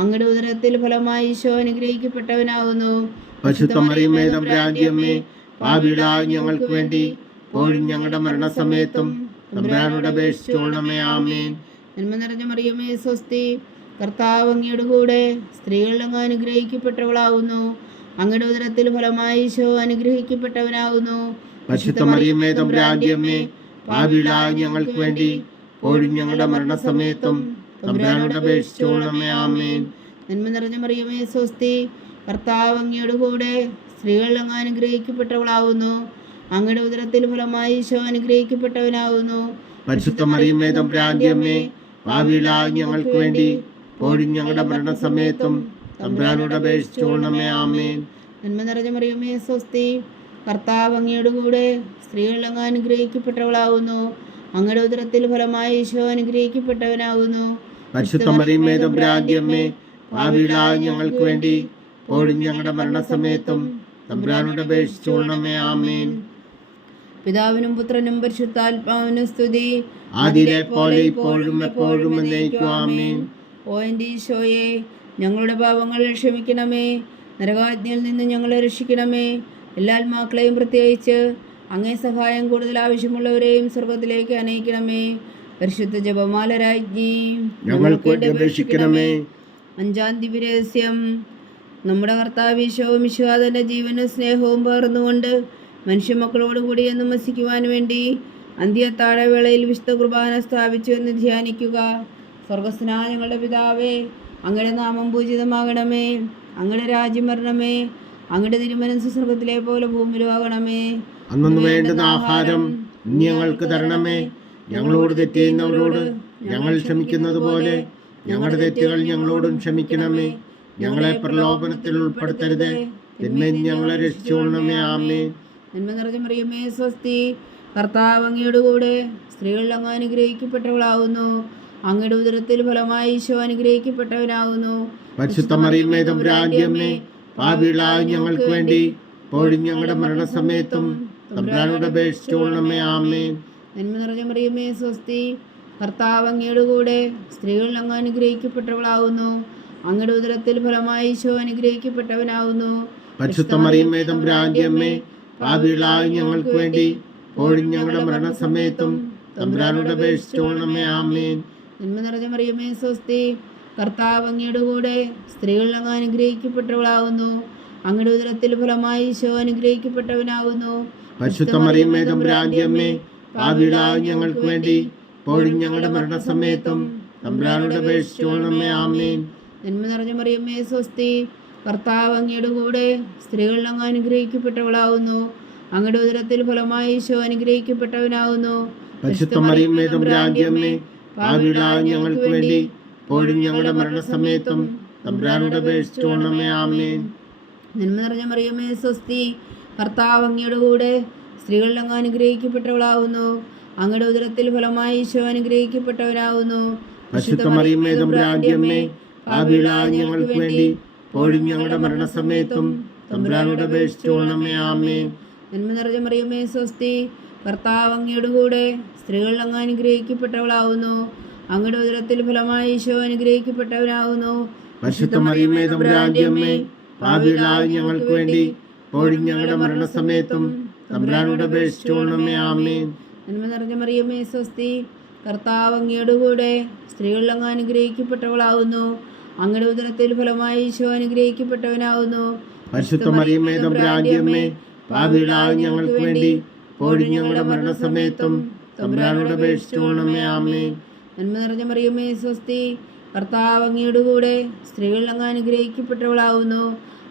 അങ്ങയുടെ ഉദരത്തിൽ ഫലമായി ഈശോ അനുഗ്രഹിക്കപ്പെട്ടവനാകുന്നു. പരിശുദ്ധ മറിയമേ തമ്പുരാന്റെ അമ്മേ, പാപികളായ ഞങ്ങൾക്ക് വേണ്ടി ഇപ്പോഴും ഞങ്ങളുടെ മരണസമയത്തും തമ്പുരാനോട് അപേക്ഷിച്ചുകൊള്ളണമേ. ആമേൻ. നന്മ നിറഞ്ഞ മറിയമേ സ്വസ്തി, കർത്താവ് അങ്ങയുടെ കൂടെ സ്ത്രീകൾ അങ്ങ് അനുഗ്രഹിക്കപ്പെട്ടവളാകുന്നു. അങ്ങയുടെ ഉദരത്തിൽ ഫലമായി ഈശോ അനുഗ്രഹിക്കപ്പെട്ടവനാകുന്നു. പരിശുദ്ധ മറിയമേ തമ്പുരാന്റെ അമ്മേ, പാപികളായ ഞങ്ങൾക്ക് വേണ്ടി ഇപ്പോഴും ഞങ്ങളുടെ മരണസമയത്തും തമ്പുരാനോട് അപേക്ഷിച്ചുകൊള്ളണമേ. ആമേൻ. നന്മ നിറഞ്ഞ മറിയമേ സ്വസ്തി, കർത്താവ് അങ്ങയുടെ കൂടെ സ്ത്രീകൾ അങ്ങ് അനുഗ്രഹിക്കപ്പെട്ടവളാകുന്നു. അങ്ങയുടെ ഉദരത്തിൽ ഫലമായി ഈശോ അനുഗ്രഹിക്കപ്പെട്ടവനാകുന്നു. പരിശുദ്ധ മറിയമേ തമ്പുരാന്റെ അമ്മേ, പാപികളായ ഞങ്ങൾക്ക് വേണ്ടി ഇപ്പോഴും ഞങ്ങളുടെ മരണസമയത്തും തമ്പുരാനോട് അപേക്ഷിച്ചുകൊള്ളണമേ. ആമേൻ. നന്മ നിറഞ്ഞ മറിയമേ സ്വസ്തി, കർത്താവ് അങ്ങയുടെ കൂടെ സ്ത്രീകൾ അങ്ങ് അനുഗ്രഹിക്കപ്പെട്ടവളാകുന്നു. അങ്ങയുടെ ഉദരത്തിൽ ഫലമായി ഈശോ അനുഗ്രഹിക്കപ്പെട്ടവനാകുന്നു. പരിശുദ്ധ മറിയമേ തമ്പുരാന്റെ അമ്മേ, പാപികളായ ഞങ്ങൾക്ക് വേണ്ടി ഇപ്പോഴും ഞങ്ങളുടെ മരണസമയത്തും തമ്പുരാനോട് അപേക്ഷിച്ചുകൊള്ളണമേ. ആമേൻ. പിതാവിനും പുത്രനും പരിശുദ്ധാത്മാവിനും സ്തുതി, ആദിയിലെ പോലെ ഇപ്പോഴും എപ്പോഴും എന്നേക്കും. ആമേൻ. ഓ എൻ്റെ ഈശോയെ, ഞങ്ങളുടെ പാപങ്ങൾ ക്ഷമിക്കണമേ. നരകാജ്ഞയിൽ നിന്ന് ഞങ്ങളെ രക്ഷിക്കണമേ. എല്ലാ ആത്മാക്കളെയും പ്രത്യേകിച്ച് അങ്ങേ സഹായം കൂടുതൽ ആവശ്യമുള്ളവരെയും സ്വർഗത്തിലേക്ക് അനയിക്കണമേ. പരിശുദ്ധ ജപമാല രാജ്ഞി ഞങ്ങൾക്ക് വേണ്ടി അപേക്ഷിക്കണമേ. അഞ്ചാം ദിവ്യരഹസ്യം. നമ്മുടെ കർത്താവ് ഈശോ മിശിഹാതൻ്റെ ജീവനും സ്നേഹവും പകർന്നുകൊണ്ട് മനുഷ്യമക്കളോടുകൂടി എന്നും വസിക്കുവാൻ വേണ്ടി അന്ത്യത്താഴവേളയിൽ വിശുദ്ധ കുർബാന സ്ഥാപിച്ചു എന്ന് ധ്യാനിക്കുക. സ്വർഗസ്ഥനായ ഞങ്ങളുടെ പിതാവേ, അങ്ങയുടെ നാമം പൂജിതമാകണമേ. അങ്ങയുടെ രാജ്യം വരണമേ. അങ്ങയുടെ തിരുമനസ്സ് സ്വർഗത്തിലെ പോലെ ഭൂമിയിലാകണമേ. അന്നു വേണ്ടുന്ന ആഹാരം നീ ഞങ്ങൾക്ക് തരണമേ. ഞങ്ങളോട് തെറ്റ് ചെയ്യുന്നവരോട് ഞങ്ങൾ ക്ഷമിക്കുന്നത് പോലെ ഞങ്ങളുടെ തെറ്റുകൾ ഞങ്ങളോടും ക്ഷമിക്കണമേ. ഞങ്ങളെ പ്രലോഭനത്തിൽ ഉൾപ്പെടുത്തരുത്, തിന്മയിൽ ഞങ്ങളെ രക്ഷിച്ചുകൊള്ളണമേ. ആമേൻ. നന്മ നിറഞ്ഞ മറിയമേ സ്വസ്തി, കർത്താവ് അങ്ങയുടെ കൂടെ സ്ത്രീകൾ അങ്ങ് അനുഗ്രഹിക്കപ്പെട്ടവളാകുന്നു. അങ്ങയുടെ ഉദരത്തിൽ ഫലമായി ഈശോ അനുഗ്രഹിക്കപ്പെട്ടവനാകുന്നു. പരിശുദ്ധ മറിയമേ തമ്പുരാന്റെ അമ്മേ, പാപികളായ ഞങ്ങൾക്ക് വേണ്ടി ഇപ്പോഴും ഞങ്ങളുടെ മരണസമയത്തും തമ്പുരാനോട് അപേക്ഷിച്ചുകൊള്ളണമേ. ആമേൻ. നന്മ നിറഞ്ഞ മറിയമേ സ്വസ്തി, കർത്താവ് അങ്ങയുടെ കൂടെ സ്ത്രീകൾ അങ്ങ് അനുഗ്രഹിക്കപ്പെട്ടവളാകുന്നു. അങ്ങയുടെ ഉദരത്തിൽ ഫലമായി ഈശോ അനുഗ്രഹിക്കപ്പെട്ടവനാവുന്നു. പരിശുദ്ധ മറിയമേ തമ്പുരാന്റെ അമ്മേ, പാപികളായ ഞങ്ങൾക്ക് വേണ്ടി ഇപ്പോഴും ഞങ്ങളുടെ മരണസമയത്തും തമ്പുരാനോട് അപേക്ഷിച്ചുകൊള്ളണമേ. ആമേൻ. നന്മ നിറഞ്ഞ മറിയമേ സ്വസ്തി, കർത്താവ് അങ്ങയുടെ കൂടെ സ്ത്രീകൾ അങ്ങ് അനുഗ്രഹിക്കപ്പെട്ടവളാവുന്നു. അങ്ങയുടെ ഉദരത്തിൽ ഫലമായി ഈശോ അനുഗ്രഹിക്കപ്പെട്ടവനാവുന്നു. പരിശുദ്ധ മറിയമേ തമ്പുരാന്റെ അമ്മേ, പാപികളായ ഞങ്ങൾക്ക് വേണ്ടി ഇപ്പോഴും ഞങ്ങളുടെ മരണസമയത്തും തമ്പുരാനോട് അപേക്ഷിച്ചുകൊള്ളണമേ. ആമേൻ. നന്മ നിറഞ്ഞ മറിയമേ സ്വസ്തി, കർത്താവ് അങ്ങയുടെ കൂടെ സ്ത്രീകൾ അങ്ങ് അനുഗ്രഹിക്കപ്പെട്ടവളാവുന്നു. അങ്ങയുടെ ഉദരത്തിൽ ഫലമായി ഈശോ അനുഗ്രഹിക്കപ്പെട്ടവനാവുന്നു. പരിശുദ്ധ മറിയമേ തമ്പുരാന്റെ അമ്മേ, പാപികളായ ഞങ്ങൾക്ക് വേണ്ടി ഇപ്പോഴും ഞങ്ങളുടെ മരണസമയത്തും തമ്പുരാനോട് അപേക്ഷിച്ചുകൊള്ളണമേ. ആമേൻ. നന്മ നിറഞ്ഞ മറിയമേ സ്വസ്തി, കർത്താവ് അങ്ങയുടെ കൂടെ സ്ത്രീകൾ അങ്ങ് അനുഗ്രഹിക്കപ്പെട്ടവളാവുന്നു. അങ്ങയുടെ ഉദരത്തിൽ ഫലമായി ഈശോ അനുഗ്രഹിക്കപ്പെട്ടവനാവുന്നു. പരിശുദ്ധ മറിയമേ തമ്പുരാന്റെ അമ്മേ, പാപികളായ ഞങ്ങൾക്ക് വേണ്ടി ഇപ്പോഴും ഞങ്ങളുടെ മരണസമയത്തും തമ്പുരാനോട് അപേക്ഷിച്ചുകൊള്ളണമേ. ആമേൻ. നന്മ നിറഞ്ഞ മറിയമേ സ്വസ്തി, കർത്താവ് അങ്ങയുടെ കൂടെ സ്ത്രീകൾ അങ്ങ് അനുഗ്രഹിക്കപ്പെട്ടവളാവുന്നു. അങ്ങയുടെ ഉദരത്തിൽ ഫലമായി ഈശോ അനുഗ്രഹിക്കപ്പെട്ടവനാവുന്നു. പരിശുദ്ധ മറിയമേ തമ്പുരാന്റെ അമ്മേ, പാപികളായ ഞങ്ങൾക്ക് വേണ്ടി ഇപ്പോഴും ഞങ്ങളുടെ മരണസമയത്തും തമ്പുരാനോട് അപേക്ഷിച്ചുകൊള്ളണമേ. ആമേൻ. നന്മ നിറഞ്ഞ മറിയമേ സ്വസ്തി, കർത്താവ് അങ്ങയുടെ കൂടെ സ്ത്രീകൾ അങ്ങ് അനുഗ്രഹിക്കപ്പെട്ടവളാവുന്നു. അങ്ങയുടെ ഉദരത്തിൽ ഫലമായി ഈശോ അനുഗ്രഹിക്കപ്പെട്ടവനാവുന്നു. പരിശുദ്ധ മറിയമേ തമ്പുരാന്റെ അമ്മേ, പാപികളായ ഞങ്ങൾക്ക് വേണ്ടി ഇപ്പോഴും ഞങ്ങളുടെ മരണസമയത്തും തമ്പുരാനോട് അപേക്ഷിച്ചുകൊള്ളണമേ. ആമേൻ. നന്മ നിറഞ്ഞ മറിയമേ സ്വസ്തി, കർത്താവ് അങ്ങയുടെ കൂടെ സ്ത്രീകൾ അങ്ങ് അനുഗ്രഹിക്കപ്പെട്ടവളാവുന്നു.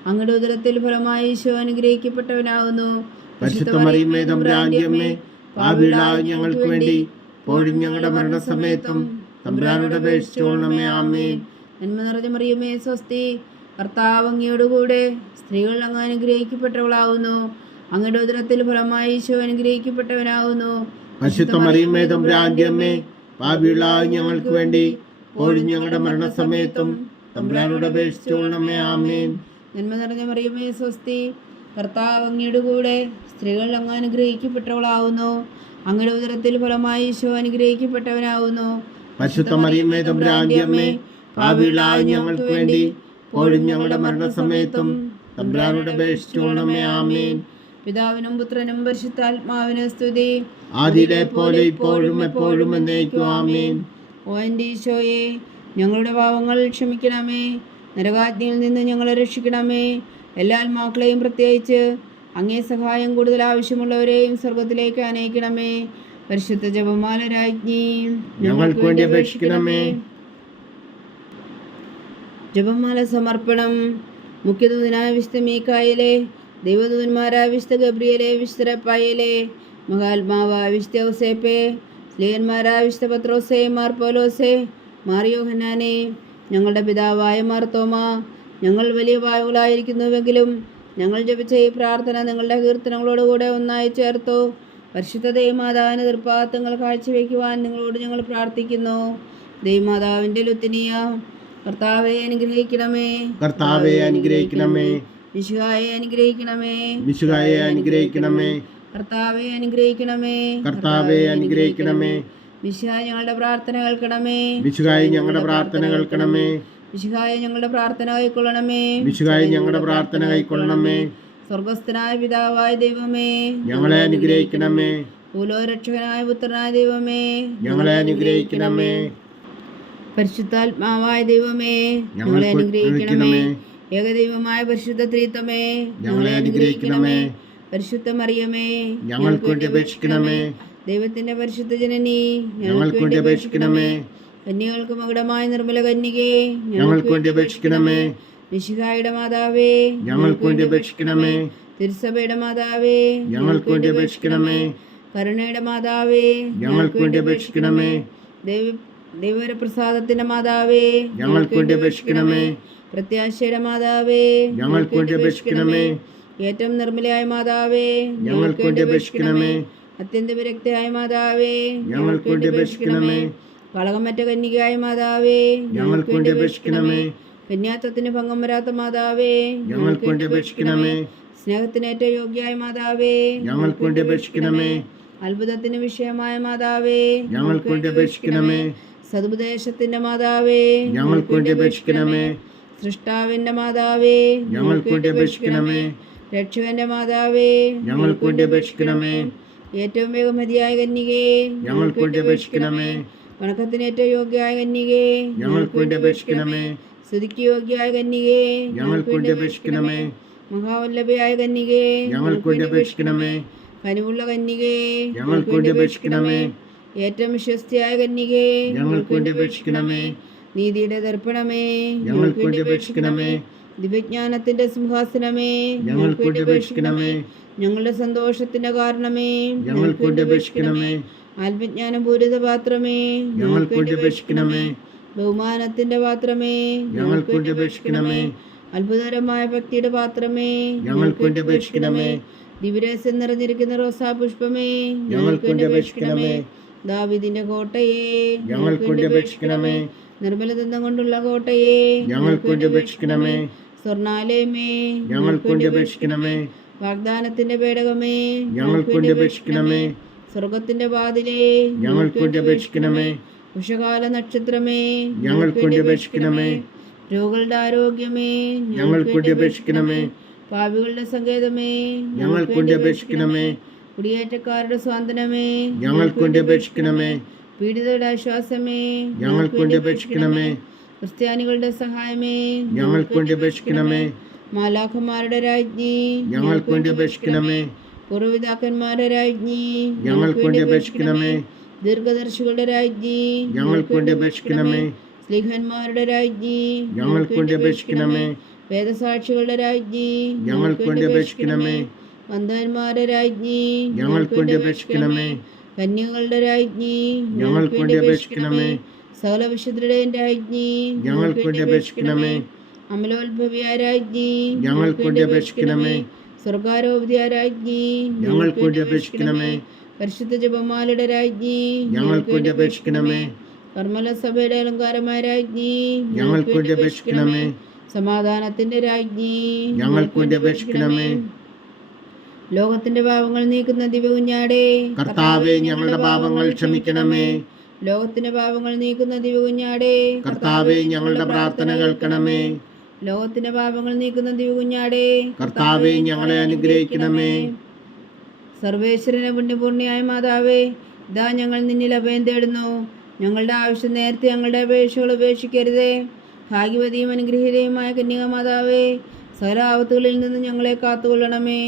അങ്ങയുടെ ഉദരത്തിൽ ഫലമായി ഈശോ അനുഗ്രഹിക്കപ്പെട്ടവനാവുന്നു. പരിശുദ്ധ മറിയമേ തമ്പുരാന്റെ അമ്മേ, പാപികളായ ഞങ്ങൾക്ക് വേണ്ടി ഇപ്പോഴും ഞങ്ങളുടെ മരണസമയത്തും തമ്പുരാനോട് അപേക്ഷിച്ചുകൊള്ളണമേ. ആമേൻ. നന്മ നിറഞ്ഞ മറിയമേ സ്വസ്തി, കർത്താവ് അങ്ങയുടെ കൂടെ സ്ത്രീകൾ അങ്ങ് അനുഗ്രഹിക്കപ്പെട്ടവളാവുന്നു. അങ്ങയുടെ ഉദരത്തിൽ ഫലമായി ഈശോ അനുഗ്രഹിക്കപ്പെട്ടവനാവുന്നു. പരിശുദ്ധ മറിയമേ തമ്പുരാന്റെ അമ്മേ, പാപികളായ ഞങ്ങൾക്ക് വേണ്ടി ഇപ്പോഴും ഞങ്ങളുടെ മരണസമയത്തും തമ്പുരാനോട് അപേക്ഷിച്ചുകൊള്ളണമേ. ആമേൻ. നന്മ നിറഞ്ഞ മറിയമേ സ്വസ്തി, കർത്താവ് അങ്ങയുടെ കൂടെ സ്ത്രീകൾ അങ്ങ് അനുഗ്രഹിക്കപ്പെട്ടവളാവുന്നു. അങ്ങയുടെ ഉദരത്തിൽ ഫലമായി ഈശോ അനുഗ്രഹിക്കപ്പെട്ടവനാവുന്നു. പരിശുദ്ധ മറിയമേ തമ്പുരാന്റെ അമ്മേ, പാപികളായ ഞങ്ങൾക്ക് വേണ്ടി ഇപ്പോഴും ഞങ്ങളുടെ മരണസമയത്തും തമ്പുരാനോട് അപേക്ഷിച്ചുകൊള്ളണമേ. ആമേൻ. പിതാവിനും പുത്രനും പരിശുദ്ധാത്മാവിനും സ്തുതി, ആദിയിലെ പോലെ ഇപ്പോഴും എപ്പോഴും എന്നേക്കും. ആമേൻ. ഓ എൻ്റെ ഈശോയെ, ഞങ്ങളുടെ പാവങ്ങൾ ക്ഷമിക്കണമേ. നരകാഗ്നിയിൽ നിന്ന് ഞങ്ങളെ രക്ഷിക്കണമേ. എല്ലാ ആത്മാക്കളെയും പ്രത്യേകിച്ച് അങ്ങേ സഹായം കൂടുതൽ ആവശ്യമുള്ളവരെയും സ്വർഗത്തിലേക്ക് അനയിക്കണമേ. പരിശുദ്ധ ജപമാല രാജ്ഞി, ഞങ്ങൾക്ക് വേണ്ടി അപേക്ഷിക്കണമേ. ജപമാല സമർപ്പണം. മുഖ്യദൂതനായ വിശുദ്ധ മീക്കായേലേ, ദൈവദൂതന്മാരായ വിശുദ്ധ ഗബ്രിയേലേ, വിശുദ്ധ റഫായേലേ, മഹാത്മാവായ വിശുദ്ധ ഔസേപ്പേ, സ്ലീഹന്മാരായ വിശുദ്ധ പത്രോസേ, മാർ പൗലോസേ, മാർ യോഹന്നാനേ, ഞങ്ങളുടെ പിതാവായ മാർ തോമാ, ഞങ്ങൾ വലിയ പാവങ്ങളായിരിക്കുന്നുവെങ്കിലും ഞങ്ങൾ ജപിച്ച ഈ പ്രാർത്ഥന നിങ്ങളുടെ കീർത്തനങ്ങളോടുകൂടെ ഒന്നായി ചേർത്തു. പരിശുദ്ധ ദൈവമാതാവിൻ്റെ തൃപ്പാദങ്ങൾ കാഴ്ചവെക്കുവാൻ നിങ്ങളോട് ഞങ്ങൾ പ്രാർത്ഥിക്കുന്നു. ദൈവമാതാവിൻ്റെ ലുത്തിനിയ, കർത്താവെ അനുഗ്രഹിക്കണമേ. കർത്താവെ അനുഗ്രഹിക്കണമേ. മിശിഹായെ അനുഗ്രഹിക്കണമേ. മിശിഹായെ അനുഗ്രഹിക്കണമേ. കർത്താവെ അനുഗ്രഹിക്കണമേ. കർത്താവെ അനുഗ്രഹിക്കണമേ. മിശിഹായ ഞങ്ങളുടെ പ്രാർത്ഥന കേൾക്കണമേ. മിശിഹായെ ഞങ്ങളുടെ പ്രാർത്ഥന കേൾക്കണമേ. മിശിഹായ ഞങ്ങളുടെ പ്രാർത്ഥന കൈക്കൊള്ളണമേ. മിശിഹായെ ഞങ്ങളുടെ പ്രാർത്ഥന കൈക്കൊള്ളണമേ. സ്വർഗസ്ഥനായ പിതാവായ ദൈവമേ, ഞങ്ങളെ അനുഗ്രഹിക്കണമേ. ഭൂലോകരക്ഷകനായ പുത്രനായ ദൈവമേ, ഞങ്ങളെ അനുഗ്രഹിക്കണമേ. പരിശുദ്ധാത്മാവായ ദൈവമേ, ഞങ്ങളെ അനുഗ്രഹിക്കണമേ. ഏകദൈവമായ പരിശുദ്ധ ത്രിത്വമേ, ഞങ്ങളെ അനുഗ്രഹിക്കണമേ. പരിശുദ്ധ മറിയമേ, ഞങ്ങൾക്ക് വേണ്ടി അപേക്ഷിക്കണമേ. ദൈവത്തിന്റെ പരിശുദ്ധ ജനനി, ഞങ്ങൾക്ക് വേണ്ടി അപേക്ഷിക്കണമേ. കന്യകൾക്ക് മകുടമായ നിർമ്മല കന്യകേ, ഞങ്ങൾക്ക് വേണ്ടി അപേക്ഷിക്കണമേ. മിശിഹായുടെ മാതാവേ, ഞങ്ങൾക്ക് വേണ്ടി അപേക്ഷിക്കണമേ. തിരുസഭയുടെ മാതാവേ, ഞങ്ങൾക്ക് വേണ്ടി അപേക്ഷിക്കണമേ. കരുണയുടെ മാതാവേ, ഞങ്ങൾക്ക് വേണ്ടി അപേക്ഷിക്കണമേ. ദൈവപ്രസാദത്തിന്റെ മാതാവേ, ഞങ്ങൾക്ക് വേണ്ടി അപേക്ഷിക്കണമേ. പ്രത്യാശയുടെ മാതാവേ, ഞങ്ങൾക്ക് വേണ്ടി അപേക്ഷിക്കണമേ. ഏറ്റവും നിർമ്മലയായ മാതാവേ, ഞങ്ങൾക്ക് വേണ്ടി അപേക്ഷിക്കണമേ. അത്യന്ത വിരക്തയായ മാതാവേ, ഞങ്ങൾക്ക് വേണ്ടി അപേക്ഷിക്കണമേ. കളകമറ്റ കന്യകയായ മാതാവേ, ഞങ്ങൾക്ക് വേണ്ടി അപേക്ഷിക്കണമേ. കന്യാത്വത്തിന് ഭംഗം വരാത്ത മാതാവേ, ഞങ്ങൾക്ക് വേണ്ടി അപേക്ഷിക്കണമേ. സ്നേഹത്തിനേറ്റ യോഗ്യയായ മാതാവേ, ഞങ്ങൾക്ക് വേണ്ടി അപേക്ഷിക്കണമേ. അത്ഭുതത്തിന് വിഷയമായ മാതാവേ, ഞങ്ങൾക്ക് വേണ്ടി അപേക്ഷിക്കണമേ. സതുപദേശത്തിന്റെ മാതാവേ, ഞങ്ങൾക്ക് വേണ്ടി അപേക്ഷിക്കണമേ. സൃഷ്ടാവിന്റെ മാതാവേ, ഞങ്ങൾക്ക് വേണ്ടി അപേക്ഷിക്കണമേ. രക്ഷകന്റെ മാതാവേ, ഞങ്ങൾക്ക് വേണ്ടി അപേക്ഷിക്കണമേ. ഏറ്റവും ബഹുമതിയായ കന്യകേ, ഞങ്ങൾക്ക് വേണ്ടി അപേക്ഷിക്കണമേ. വണക്കത്തിന് ഏറ്റവും യോഗ്യയായ കന്യകേ, ഞങ്ങൾക്ക് വേണ്ടി അപേക്ഷിക്കണമേ. സ്തുതിക്ക് യോഗ്യയായ കന്യകേ, ഞങ്ങൾക്ക് വേണ്ടി അപേക്ഷിക്കണമേ. മഹാവല്ലഭയായ കന്യകേ, ഞങ്ങൾക്ക് വേണ്ടി അപേക്ഷിക്കണമേ. കനിവുള്ള കന്യകേ, ഞങ്ങൾക്ക് വേണ്ടി അപേക്ഷിക്കണമേ. ഏറ്റവും വിശ്വസ്തയായ കന്യകേ, ഞങ്ങൾക്ക് വേണ്ടി അപേക്ഷിക്കണമേ. നീതിയുടെ ദർപ്പണമേ, ഞങ്ങൾക്ക് വേണ്ടി അപേക്ഷിക്കണമേ. ദിവ്യജ്ഞാനത്തിന്റെ സിംഹാസനമേ, ഞങ്ങൾക്ക് വേണ്ടി അപേക്ഷിക്കണമേ. ഞങ്ങളുടെ സന്തോഷത്തിന്റെ കാരണമേ, ഞങ്ങൾക്ക് വേണ്ടി അപേക്ഷിക്കണമേ. ആത്മജ്ഞാനം പൂരിത പാത്രമേ, ഞങ്ങൾക്ക് വേണ്ടി അപേക്ഷിക്കണമേ. ബഹുമാനത്തിന്റെ പാത്രമേ, ഞങ്ങൾക്ക് വേണ്ടി അപേക്ഷിക്കണമേ. അത്ഭുതകരമായ ഭക്തിയുടെ പാത്രമേ, ഞങ്ങൾക്ക് വേണ്ടി അപേക്ഷിക്കണമേ. ദിവ്യരസം നിറഞ്ഞിരിക്കുന്ന റോസാ പുഷ്പമേ, ഞങ്ങൾക്ക് വേണ്ടി അപേക്ഷിക്കണമേ. ദാവീദിന്റെ കോട്ടയെ, ഞങ്ങൾക്ക് വേണ്ടി അപേക്ഷിക്കണമേ. നിർമ്മലദന്തം കൊണ്ടുള്ള കോട്ടയെ, ഞങ്ങൾക്ക് വേണ്ടി അപേക്ഷിക്കണമേ. സ്വർണാലയമേ, ഞങ്ങൾക്ക് വേണ്ടി അപേക്ഷിക്കണമേ. വാഗ്ദാനത്തിന്റെ പേടകമേ, ഞങ്ങൾക്ക് വേണ്ടി അപേക്ഷിക്കണമേ. സ്വർഗത്തിന്റെ വാതിലേ, ഞങ്ങൾക്ക് വേണ്ടി അപേക്ഷിക്കണമേ. ഉഷകാല നക്ഷത്രമേ, ഞങ്ങൾക്ക് വേണ്ടി അപേക്ഷിക്കണമേ. രോഗികളുടെ ആരോഗ്യമേ, ഞങ്ങൾക്ക് വേണ്ടി അപേക്ഷിക്കണമേ. പാപികളുടെ സങ്കേതമേ, ഞങ്ങൾക്ക് വേണ്ടി അപേക്ഷിക്കണമേ. കുടിയേറ്റക്കാരുടെ സ്വാതന്ത്ര്യമേ, ഞങ്ങൾക്ക് വേണ്ടി അപേക്ഷിക്കണമേ. പീഡിതരുടെ ആശ്വാസമേ, ഞങ്ങൾക്ക് വേണ്ടി അപേക്ഷിക്കണമേ. ക്രിസ്ത്യാനികളുടെ സഹായമേ, ഞങ്ങൾക്ക് വേണ്ടി അപേക്ഷിക്കണമേ. മാലാഖമാരുടെ രാജ്ഞി, ഞങ്ങൾക്ക് വേണ്ടി അപേക്ഷിക്കണമേ. പൂർവ്വപിതാക്കന്മാരുടെ രാജ്ഞി, ഞങ്ങൾക്ക് വേണ്ടി അപേക്ഷിക്കണമേ. ദീർഘദർശികളുടെ രാജ്ഞി, ഞങ്ങൾക്ക് വേണ്ടി അപേക്ഷിക്കണമേ. സ്ലീഹന്മാരുടെ രാജ്ഞി, ഞങ്ങൾക്ക് വേണ്ടി അപേക്ഷിക്കണമേ. വേദസാക്ഷികളുടെ രാജ്ഞി, ഞങ്ങൾക്ക് വേണ്ടി അപേക്ഷിക്കണമേ. വന്ധന്മാരുടെ രാജ്ഞി, ഞങ്ങൾക്ക് വേണ്ടി അപേക്ഷിക്കണമേ. കന്യകളുടെ രാജ്ഞി, ഞങ്ങൾക്ക് വേണ്ടി അപേക്ഷിക്കണമേ. സകല വിശുദ്ധരുടെയും രാജ്ഞി, ഞങ്ങൾക്ക് വേണ്ടി അപേക്ഷിക്കണമേ. അമലോത്ഭവിയായ രാജ്ഞി, ഞങ്ങൾക്ക് വേണ്ടി അപേക്ഷിക്കണമേ. സ്വർഗാരോപതിയായ രാജ്ഞി, ഞങ്ങൾക്ക് വേണ്ടി അപേക്ഷിക്കണമേ. പരിശുദ്ധ ജപമാലയുടെ രാജ്ഞി, ഞങ്ങൾക്ക് വേണ്ടി അപേക്ഷിക്കണമേ. കർമ്മല സഭയുടെ അലങ്കാരമായ രാജ്ഞി, ഞങ്ങൾക്ക് വേണ്ടി അപേക്ഷിക്കണമേ. സമാധാനത്തിന്റെ രാജ്ഞി, ഞങ്ങൾക്ക് വേണ്ടി അപേക്ഷിക്കണമേ. ലോകത്തിന്റെ പാപങ്ങൾ നീക്കുന്ന ദിവ്യകുഞ്ഞാടേ, കർത്താവേ, ഞങ്ങളുടെ പാപങ്ങൾ ക്ഷമിക്കണമേ. ലോകത്തിന്റെ പാപങ്ങൾ നീക്കുന്ന ദിവ്യകുഞ്ഞാടേ, കർത്താവേ, ഞങ്ങളുടെ പ്രാർത്ഥന കേൾക്കണമേ. ലോകത്തിന്റെ പാപങ്ങൾ നീക്കുന്ന ദിവ്യകുഞ്ഞാടേ, കർത്താവേ, ഞങ്ങളെ അനുഗ്രഹിക്കണമേ. സർവേശ്വരനെ പുണ്യപൂർണിയായ മാതാവേ, ഇതാ ഞങ്ങൾ നിന്നിൽ അഭയം തേടുന്നു. ഞങ്ങളുടെ ആവശ്യം നേരത്തെ ഞങ്ങളുടെ അപേക്ഷകൾ ഉപേക്ഷിക്കരുതേ. ഭാഗ്യവതിയും അനുഗ്രഹീതയുമായ കന്യക മാതാവേ, സകല ആപത്തുകളിൽ നിന്ന് ഞങ്ങളെ കാത്തുകൊള്ളണമേ.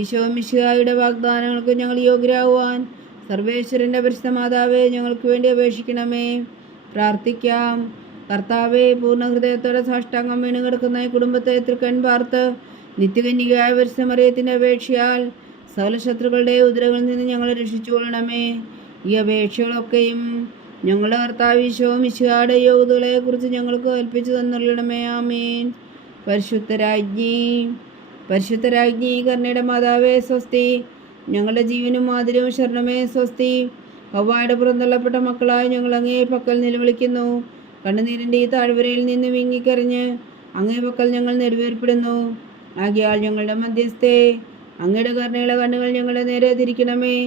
ഈശോ മിശിഹായുടെ വാഗ്ദാനങ്ങൾക്ക് ഞങ്ങൾ യോഗ്യരാകുവാൻ സർവേശ്വരൻ്റെ പരിശുദ്ധ മാതാവേ, ഞങ്ങൾക്ക് വേണ്ടി അപേക്ഷിക്കണമേ. പ്രാർത്ഥിക്കാം. കർത്താവെ, പൂർണ്ണ ഹൃദയത്തോടെ സാഷ്ടാംഗം വീണ് കിടക്കുന്ന ഈ കുടുംബത്തെ തൃക്കൺ പാർത്ത് നിത്യകന്യകയായ പരിശുദ്ധ മറിയത്തിൻ്റെ അപേക്ഷയാൽ സകല ശത്രുക്കളുടെ ഉദരങ്ങളിൽ നിന്ന് ഞങ്ങളെ രക്ഷിച്ചുകൊള്ളണമേ. ഈ അപേക്ഷകളൊക്കെയും ഞങ്ങളുടെ കർത്താവ് ഈശോ മിശിഹായുടെ യോഗ്യതകളെക്കുറിച്ച് ഞങ്ങൾക്ക് കൽപ്പിച്ചു തന്നുള്ളണമേ. ആമേൻ. പരിശുദ്ധരാജ്ഞി കരുണയുടെ മാതാവേ സ്വസ്തി. ഞങ്ങളുടെ ജീവനും മാതിരവും ശരണമേ സ്വസ്തി. ഹവ്വായുടെ പുറന്തള്ളപ്പെട്ട മക്കളായി ഞങ്ങൾ അങ്ങേ പക്കൽ നിലവിളിക്കുന്നു. കണ്ണുനീരിൻ്റെ ഈ താഴ്വരയിൽ നിന്ന് വിങ്ങിക്കറിഞ്ഞ് അങ്ങേ പക്കൽ ഞങ്ങൾ നെടുവേർപ്പെടുന്നു. ആകയാൽ ഞങ്ങളുടെ മധ്യസ്ഥേ, അങ്ങയുടെ കരുണയുള്ള കണ്ണുകൾ ഞങ്ങളുടെ നേരെ തിരിക്കണമേ.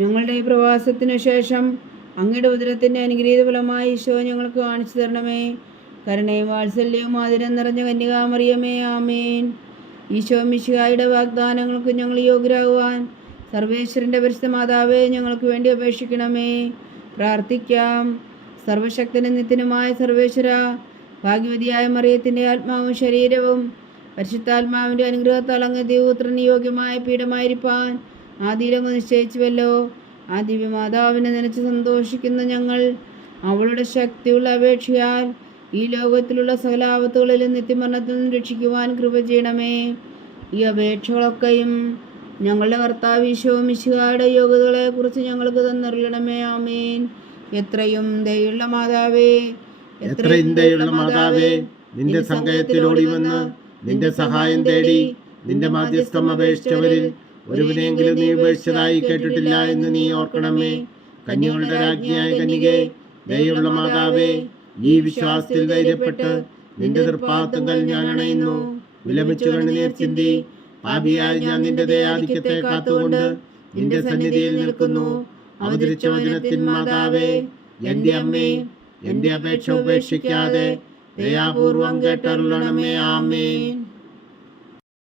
ഞങ്ങളുടെ ഈ പ്രവാസത്തിനു ശേഷം അങ്ങയുടെ ഉദരത്തിൻ്റെ അനുഗ്രഹീത ഫലമായി ഈശോ ഞങ്ങൾക്ക് കാണിച്ചു തരണമേ. കരുണയും വാത്സല്യവും ആദരം നിറഞ്ഞ കന്യകാമറിയമേ. ആമേൻ. ഈശോ മിശിഹായുടെ വാഗ്ദാനങ്ങൾക്ക് ഞങ്ങൾ യോഗ്യരാകുവാൻ സർവേശ്വരൻ്റെ പരിശുദ്ധ മാതാവേ, ഞങ്ങൾക്ക് വേണ്ടി അപേക്ഷിക്കണമേ. പ്രാർത്ഥിക്കാം. സർവശക്തനും നിത്യനുമായ സർവേശ്വര, ഭാഗ്യവതിയായ മറിയത്തിൻ്റെ ആത്മാവും ശരീരവും പരിശുദ്ധാത്മാവിൻ്റെ അനുഗ്രഹത്താൽ അങ്ങ് ദൈവപുത്രന് യോഗ്യമായ പീഠമായിരിക്കാൻ ആദിയിലങ്ങ് നിശ്ചയിച്ചുവല്ലോ. ആ ദിവ്യമാതാവിനെ നനച്ച് സന്തോഷിക്കുന്ന ഞങ്ങൾ അവളുടെ ശക്തിയുള്ള അപേക്ഷയാൽ ഈ ലോകത്തിലുള്ള സകല ആപത്തുകളിലും നിത്യമരണത്തിൽ നിന്ന് രക്ഷിക്കുവാൻ കൃപ ചെയ്യണമേ. ഈ അപേക്ഷകളൊക്കെയും ഞങ്ങളുടെ കർത്താവ് ഈശോ മിശിഹായുടെ യോഗ്യതകളെക്കുറിച്ച് ഞങ്ങൾക്ക് തന്നറിയണമേ. ആമേൻ. എത്രയും ദയുള്ള മാതാവേ, നിന്റെ സങ്കേതത്തിലോടി വന്ന് നിന്റെ സഹായം തേടി നിന്റെ മാധ്യസ്ഥം അപേക്ഷിച്ചവരിൽ ഒരുവനെങ്കിലും നീ ഉപേക്ഷിച്ചതായി കേട്ടിട്ടില്ല എന്ന് നീ ഓർക്കണമേ. കന്യകളുടെ രാജ്ഞിയായ കന്യകേ, ദയുള്ള മാതാവേ, ഈ വിശ്വാസത്തിൽ ധൈര്യപ്പെട്ട് നിന്റെ തൃപ്പാദങ്ങൾ ഞാൻ അണയുന്നു. വിലപിച്ചു കണ്ണുനീർ ചിന്തി പാപിയായ ഞാൻ നിന്റെ ദയാധിക്യത്തെ കാത്തുകൊണ്ട് നിന്റെ സന്നിധിയിൽ നിൽക്കുന്നു. അവതരിച്ച വചനത്തിൻ മാതാവേ, എൻ്റെ അമ്മേ, എൻ്റെ അപേക്ഷ ഉപേക്ഷിക്കാതെ ദയാപൂർവം കേട്ടരുളണമേ. ആമേൻ.